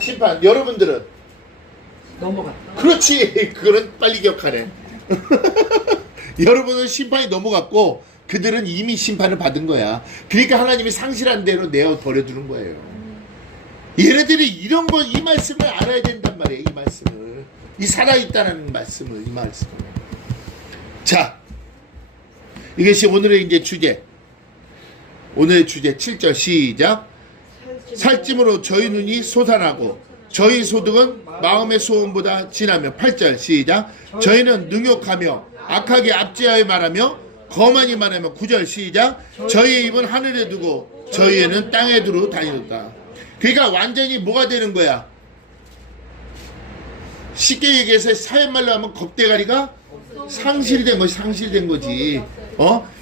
심판. 여러분들은 넘어갔다. 그렇지. 그거는 빨리 기억하네. 여러분은 심판이 넘어갔고 그들은 이미 심판을 받은 거야. 그러니까 하나님이 상실한 대로 내어 버려두는 거예요. 얘네들이 이런 거, 이 말씀을 알아야 된단 말이에요. 이 말씀을, 이 살아있다는 말씀을, 이 말씀을. 자, 이것이 오늘의 이제 주제. 오늘의 주제 7절 시작. 살찜으로 저희 눈이 솟아나고 저희 소득은 마음의 소원보다 진하며. 8절 시작. 저희는 능욕하며 악하게 압제하여 말하며 거만히 말하며. 9절 시작. 저희의 입은 하늘에 두고 저희에는 땅에 두루 다니노다. 그러니까 완전히 뭐가 되는 거야? 쉽게 얘기해서 사회말로 하면 겁대가리가 상실된 것이 상실된 거지.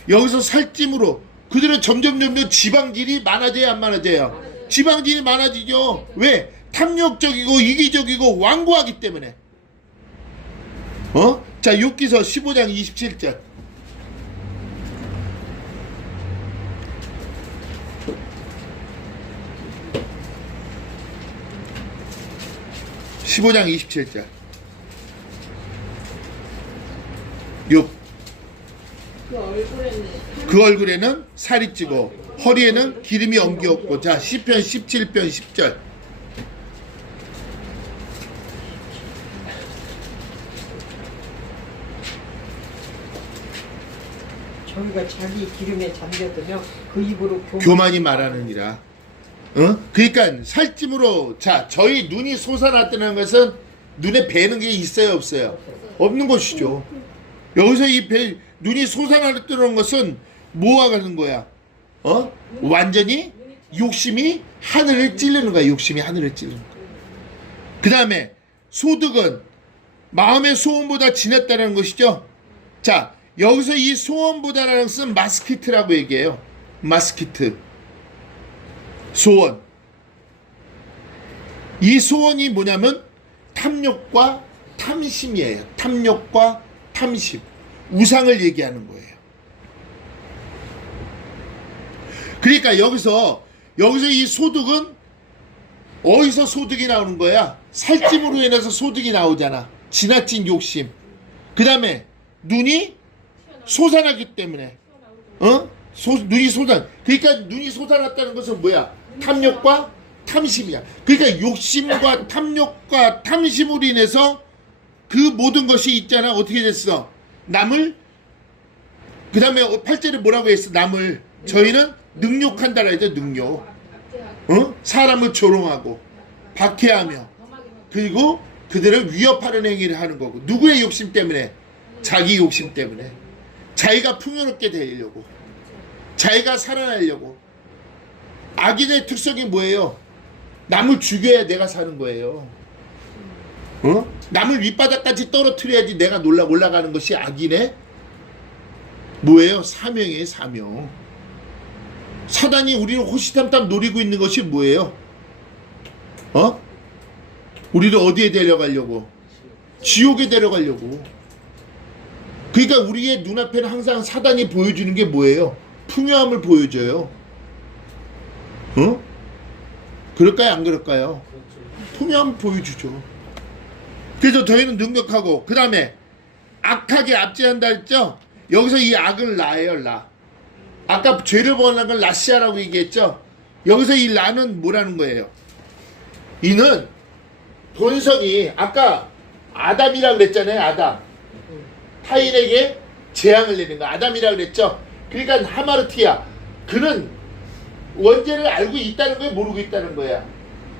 여기서 살찜으로 그들은 점점 지방질이 많아져야 안 많아져요? 지방질이 많아지죠. 왜? 탐욕적이고 이기적이고 완고하기 때문에. 자, 욥기서 15장 27절. (15장 27절) 욥. 그 얼굴에는 살이 찌고 허리에는 기름이 엉겼고. 자, 시편 17편 10절. 저희가 자기 기름에 잠겨들며 그 입으로 교만이 말하느니라. 그러니까 살찜으로. 자, 저희 눈이 솟아났다는 것은 눈에 뵈는 게 있어요, 없어요? 없는 것이죠. 여기서 이 눈이 솟아났다는 것은 뭐가 가는 거야? 완전히 욕심이 하늘을 찌르는 거야. 욕심이 하늘을 찌르는 거야. 그 다음에 소득은 마음의 소원보다 진했다는 것이죠. 자, 여기서 이 소원보다라는 것은 마스키트라고 얘기해요. 마스키트. 소원. 이 소원이 뭐냐면 탐욕과 탐심이에요. 탐욕과 탐심. 우상을 얘기하는 거예요. 그러니까 여기서 이 소득은 어디서 소득이 나오는 거야? 살찜으로 인해서 소득이 나오잖아. 지나친 욕심. 그 다음에 눈이 솟아나기 때문에. 눈이 그러니까 눈이 솟아났다는 것은 뭐야? 탐욕과 탐심이야. 그러니까 욕심과 탐욕과 탐심으로 인해서 그 모든 것이 있잖아. 어떻게 됐어? 남을, 그 다음에 8절에 뭐라고 했어? 남을, 저희는 능욕한다라 했죠. 능욕. 사람을 조롱하고 박해하며, 그리고 그들을 위협하는 행위를 하는 거고. 누구의 욕심 때문에? 자기 욕심 때문에. 자기가 풍요롭게 되려고, 자기가 살아나려고. 악인의 특성이 뭐예요? 남을 죽여야 내가 사는 거예요. 남을 밑바닥까지 떨어뜨려야지 내가 올라가는 것이 악인의 뭐예요? 사명이에요, 사명. 사단이 우리를 호시탐탐 노리고 있는 것이 뭐예요? 우리를 어디에 데려가려고? 지옥에 데려가려고. 그러니까 우리의 눈앞에는 항상 사단이 보여주는 게 뭐예요? 풍요함을 보여줘요. 그럴까요, 안 그럴까요? 풍요함을 보여주죠. 그래서 저희는 능력하고, 그 다음에 악하게 압제한다 했죠? 여기서 이 악은 라예요, 라. 아까 죄를 범하는 걸 라시아라고 얘기했죠? 여기서 이 라는 뭐라는 거예요? 이는 본성이 아까 아담이라고 그랬잖아요. 아담. 타인에게 재앙을 내는 거 아담이라고 그랬죠. 그러니까 하마르티아 그는 원죄를 알고 있다는 거야, 모르고 있다는 거야.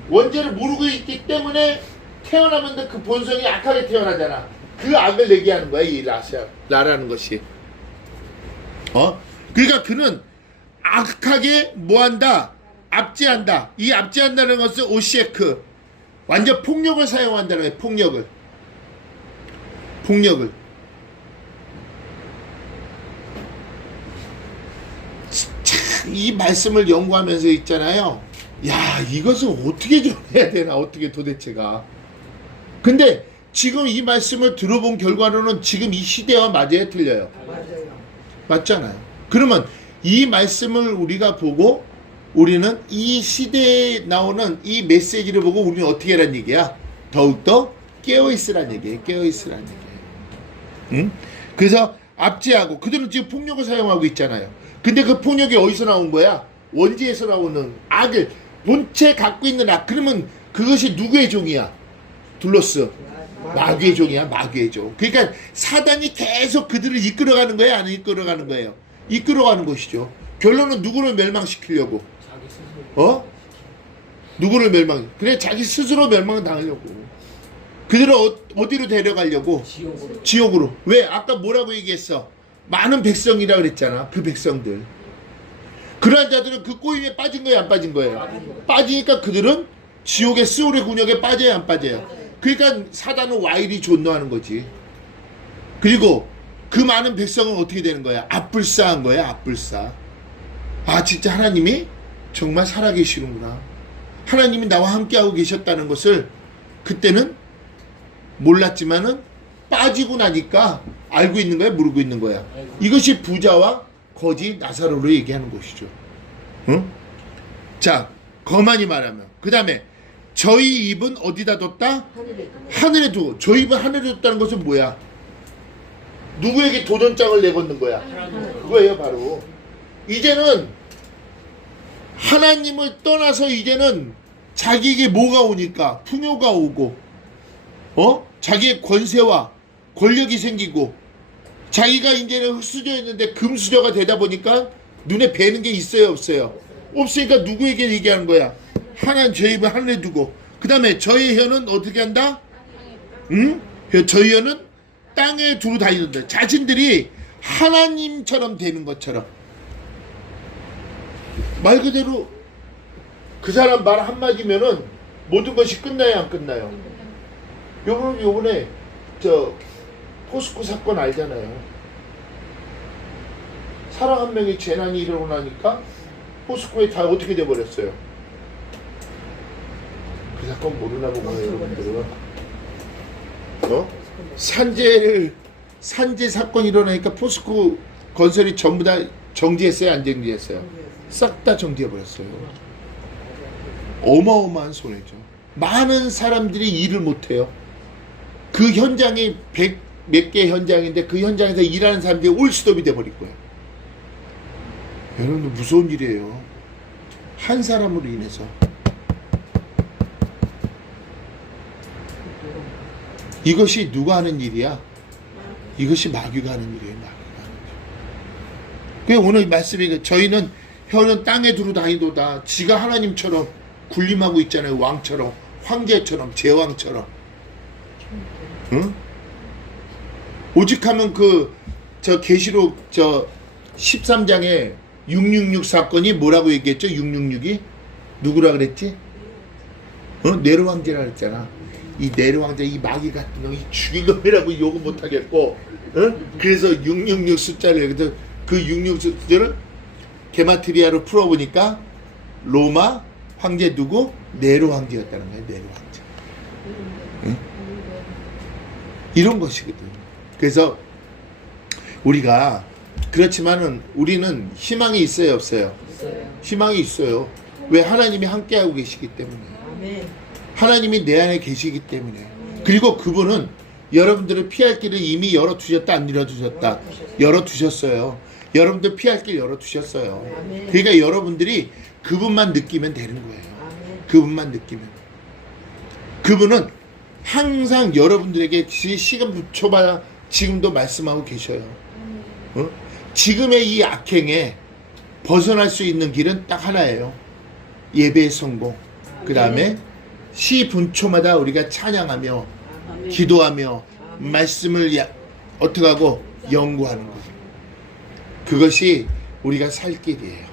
원죄를 모르고 있기 때문에 태어나면 그 본성이 악하게 태어나잖아. 그 악을 내게 하는 거야, 이 라라는 것이. 그러니까 그는 악하게 뭐한다? 압제한다. 이 압제한다는 것은 오시에크. 완전 폭력을 사용한다는 거야, 폭력을. 참, 이 말씀을 연구하면서 있잖아요. 야, 이것을 어떻게 좀 해야 되나, 어떻게 도대체가. 근데 지금 이 말씀을 들어본 결과로는 지금 이 시대와 맞아야 틀려요. 맞아요. 맞잖아요. 그러면 이 말씀을 우리가 보고 우리는 이 시대에 나오는 이 메시지를 보고 우리는 어떻게 하란 얘기야? 더욱더 깨어있으란 얘기예요. 깨어있으란 얘기예요. 응? 그래서 압제하고 그들은 지금 폭력을 사용하고 있잖아요. 근데 그 폭력이 어디서 나온 거야? 원죄에서 나오는 악을 본체 갖고 있는 악. 그러면 그것이 누구의 종이야? 둘러스. 마귀의 종이야. 마귀의 종. 그러니까 사단이 계속 그들을 이끌어가는 거예요? 안 이끌어가는 거예요? 이끌어가는 것이죠. 결론은 누구를 멸망시키려고? 자기 스스로. 누구를 그래 자기 스스로 멸망을 당하려고. 그들을 어디로 데려가려고? 지옥으로. 왜? 아까 뭐라고 얘기했어? 많은 백성이라 그랬잖아. 그 백성들. 그러한 자들은 그 꼬임에 빠진 거예요, 안 빠진 거예요? 빠지니까 그들은 지옥의 스올의 군역에 빠져요, 안 빠져요? 그러니까 사단은 와일이 존노하는 거지. 그리고 그 많은 백성은 어떻게 되는 거야? 압불사한 거야, 압불사. 아, 진짜 하나님이 정말 살아계시는구나. 하나님이 나와 함께하고 계셨다는 것을 그때는 몰랐지만은 빠지고 나니까 알고 있는 거야, 모르고 있는 거야. 이것이 부자와 거지 나사로로 얘기하는 것이죠. 응? 자, 거만히 말하면. 그 다음에 저희 입은 어디다 뒀다? 하늘에 두고. 저희 입은 하늘에 뒀다는 것은 뭐야? 누구에게 도전장을 내걷는 거야? 그거예요, 바로. 이제는 하나님을 떠나서 이제는 자기에게 뭐가 오니까? 풍요가 오고, 자기의 권세와 권력이 생기고, 자기가 이제는 흙수저였는데 금수저가 되다 보니까 눈에 뵈는 게 있어요, 없어요? 없으니까 누구에게 얘기하는 거야? 하나님 저희 입을 하늘에 두고. 그 다음에 저희 혀는 어떻게 한다? 응? 저희 혀는 땅에 두루 다니는데 자신들이 하나님처럼 되는 것처럼. 말 그대로 그 사람 말 한마디면은 모든 것이 끝나요, 안 끝나요? 요번에 저 포스코 사건 알잖아요. 사람 한 명이 재난이 일어나니까 포스코에 다 어떻게 돼버렸어요? 그 사건 모르나 보구나, 여러분들은. 산재 사건이 일어나니까 포스코 건설이 전부 다 정지했어요, 안 정지했어요? 싹 다 정지해버렸어요. 어마어마한 손해죠. 많은 사람들이 일을 못해요. 그 현장이 100몇 개 현장인데 그 현장에서 일하는 사람들이 올스톱이 돼버릴 거예요. 여러분, 무서운 일이에요. 한 사람으로 인해서. 이것이 누가 하는 일이야? 이것이 마귀가 하는 일이에요. 마귀가 하는 일. 그래서 오늘 말씀이 저희는 혀는 땅에 두루 다니도다. 지가 하나님처럼 군림하고 있잖아요. 왕처럼, 황제처럼, 제왕처럼. 응? 오직하면 저 계시록 13장에 666 사건이 뭐라고 얘기했죠? 666이 누구라 그랬지? 네로 황제라 그랬잖아. 이 네로 황제, 이 마귀 같은 놈이 죽일 놈이라고 욕은 못 하겠고, 그래서 666 숫자를, 그래서 그 666 숫자를 게마트리아로 풀어보니까 로마 황제 누구? 네로 황제였다는 거예요. 네로 황제. 응? 이런 것이거든. 그래서 우리가 그렇지만은 우리는 희망이 있어요, 없어요? 희망이 있어요. 왜? 하나님이 함께하고 계시기 때문에. 하나님이 내 안에 계시기 때문에. 그리고 그분은 여러분들을 피할 길을 이미 열어두셨다, 안 열어두셨다? 열어두셨어요. 여러분들 피할 길 열어두셨어요. 그러니까 여러분들이 그분만 느끼면 되는 거예요. 그분만 느끼면. 그분은 항상 여러분들에게 시간 붙여봐 지금도 말씀하고 계셔요. 어? 지금의 이 악행에 벗어날 수 있는 길은 딱 하나예요. 예배의 성공. 그 다음에 시 분초마다 우리가 찬양하며 아멘. 기도하며 말씀을 어떻게 하고 연구하는 것. 그것이 우리가 살 길이에요.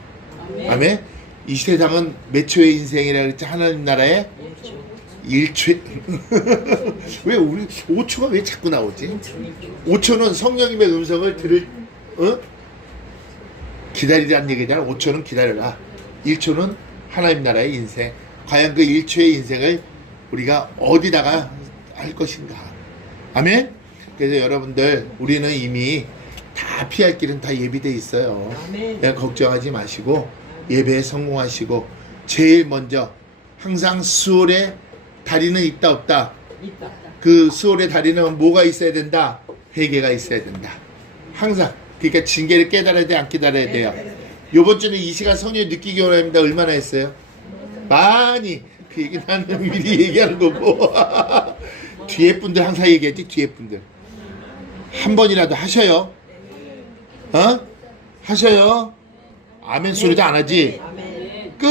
아멘. 아멘. 이 세상은 몇 초의 인생이라 그랬지? 하나님 나라에 1초. 왜 우리 5초가 왜 자꾸 나오지? 5초는 성령님의 음성을 기다리라는 얘기잖아. 5초는 기다려라. 1초는 하나님 나라의 인생. 과연 그 1초의 인생을 우리가 어디다가 할 것인가. 아멘. 그래서 여러분들 우리는 이미 다 피할 길은 다 예비되어 있어요. 아멘. 걱정하지 마시고 예배에 성공하시고 제일 먼저 항상 수월의 다리는 있다 없다. 있다. 그 수월의 다리는 뭐가 있어야 된다? 회개가 있어야 된다. 항상. 그러니까 징계를 깨달아야 돼, 안 깨달아야 돼요? 요번 주는 이 시간 성령이 느끼기 원합니다. 얼마나 했어요? 많이. 그 얘기 나는 미리 얘기하는 거고. 뒤에 분들 항상 얘기했지, 뒤에 분들. 한 번이라도 하셔요. 어? 하셔요. 아멘 소리도 안 하지? 아멘. 끝!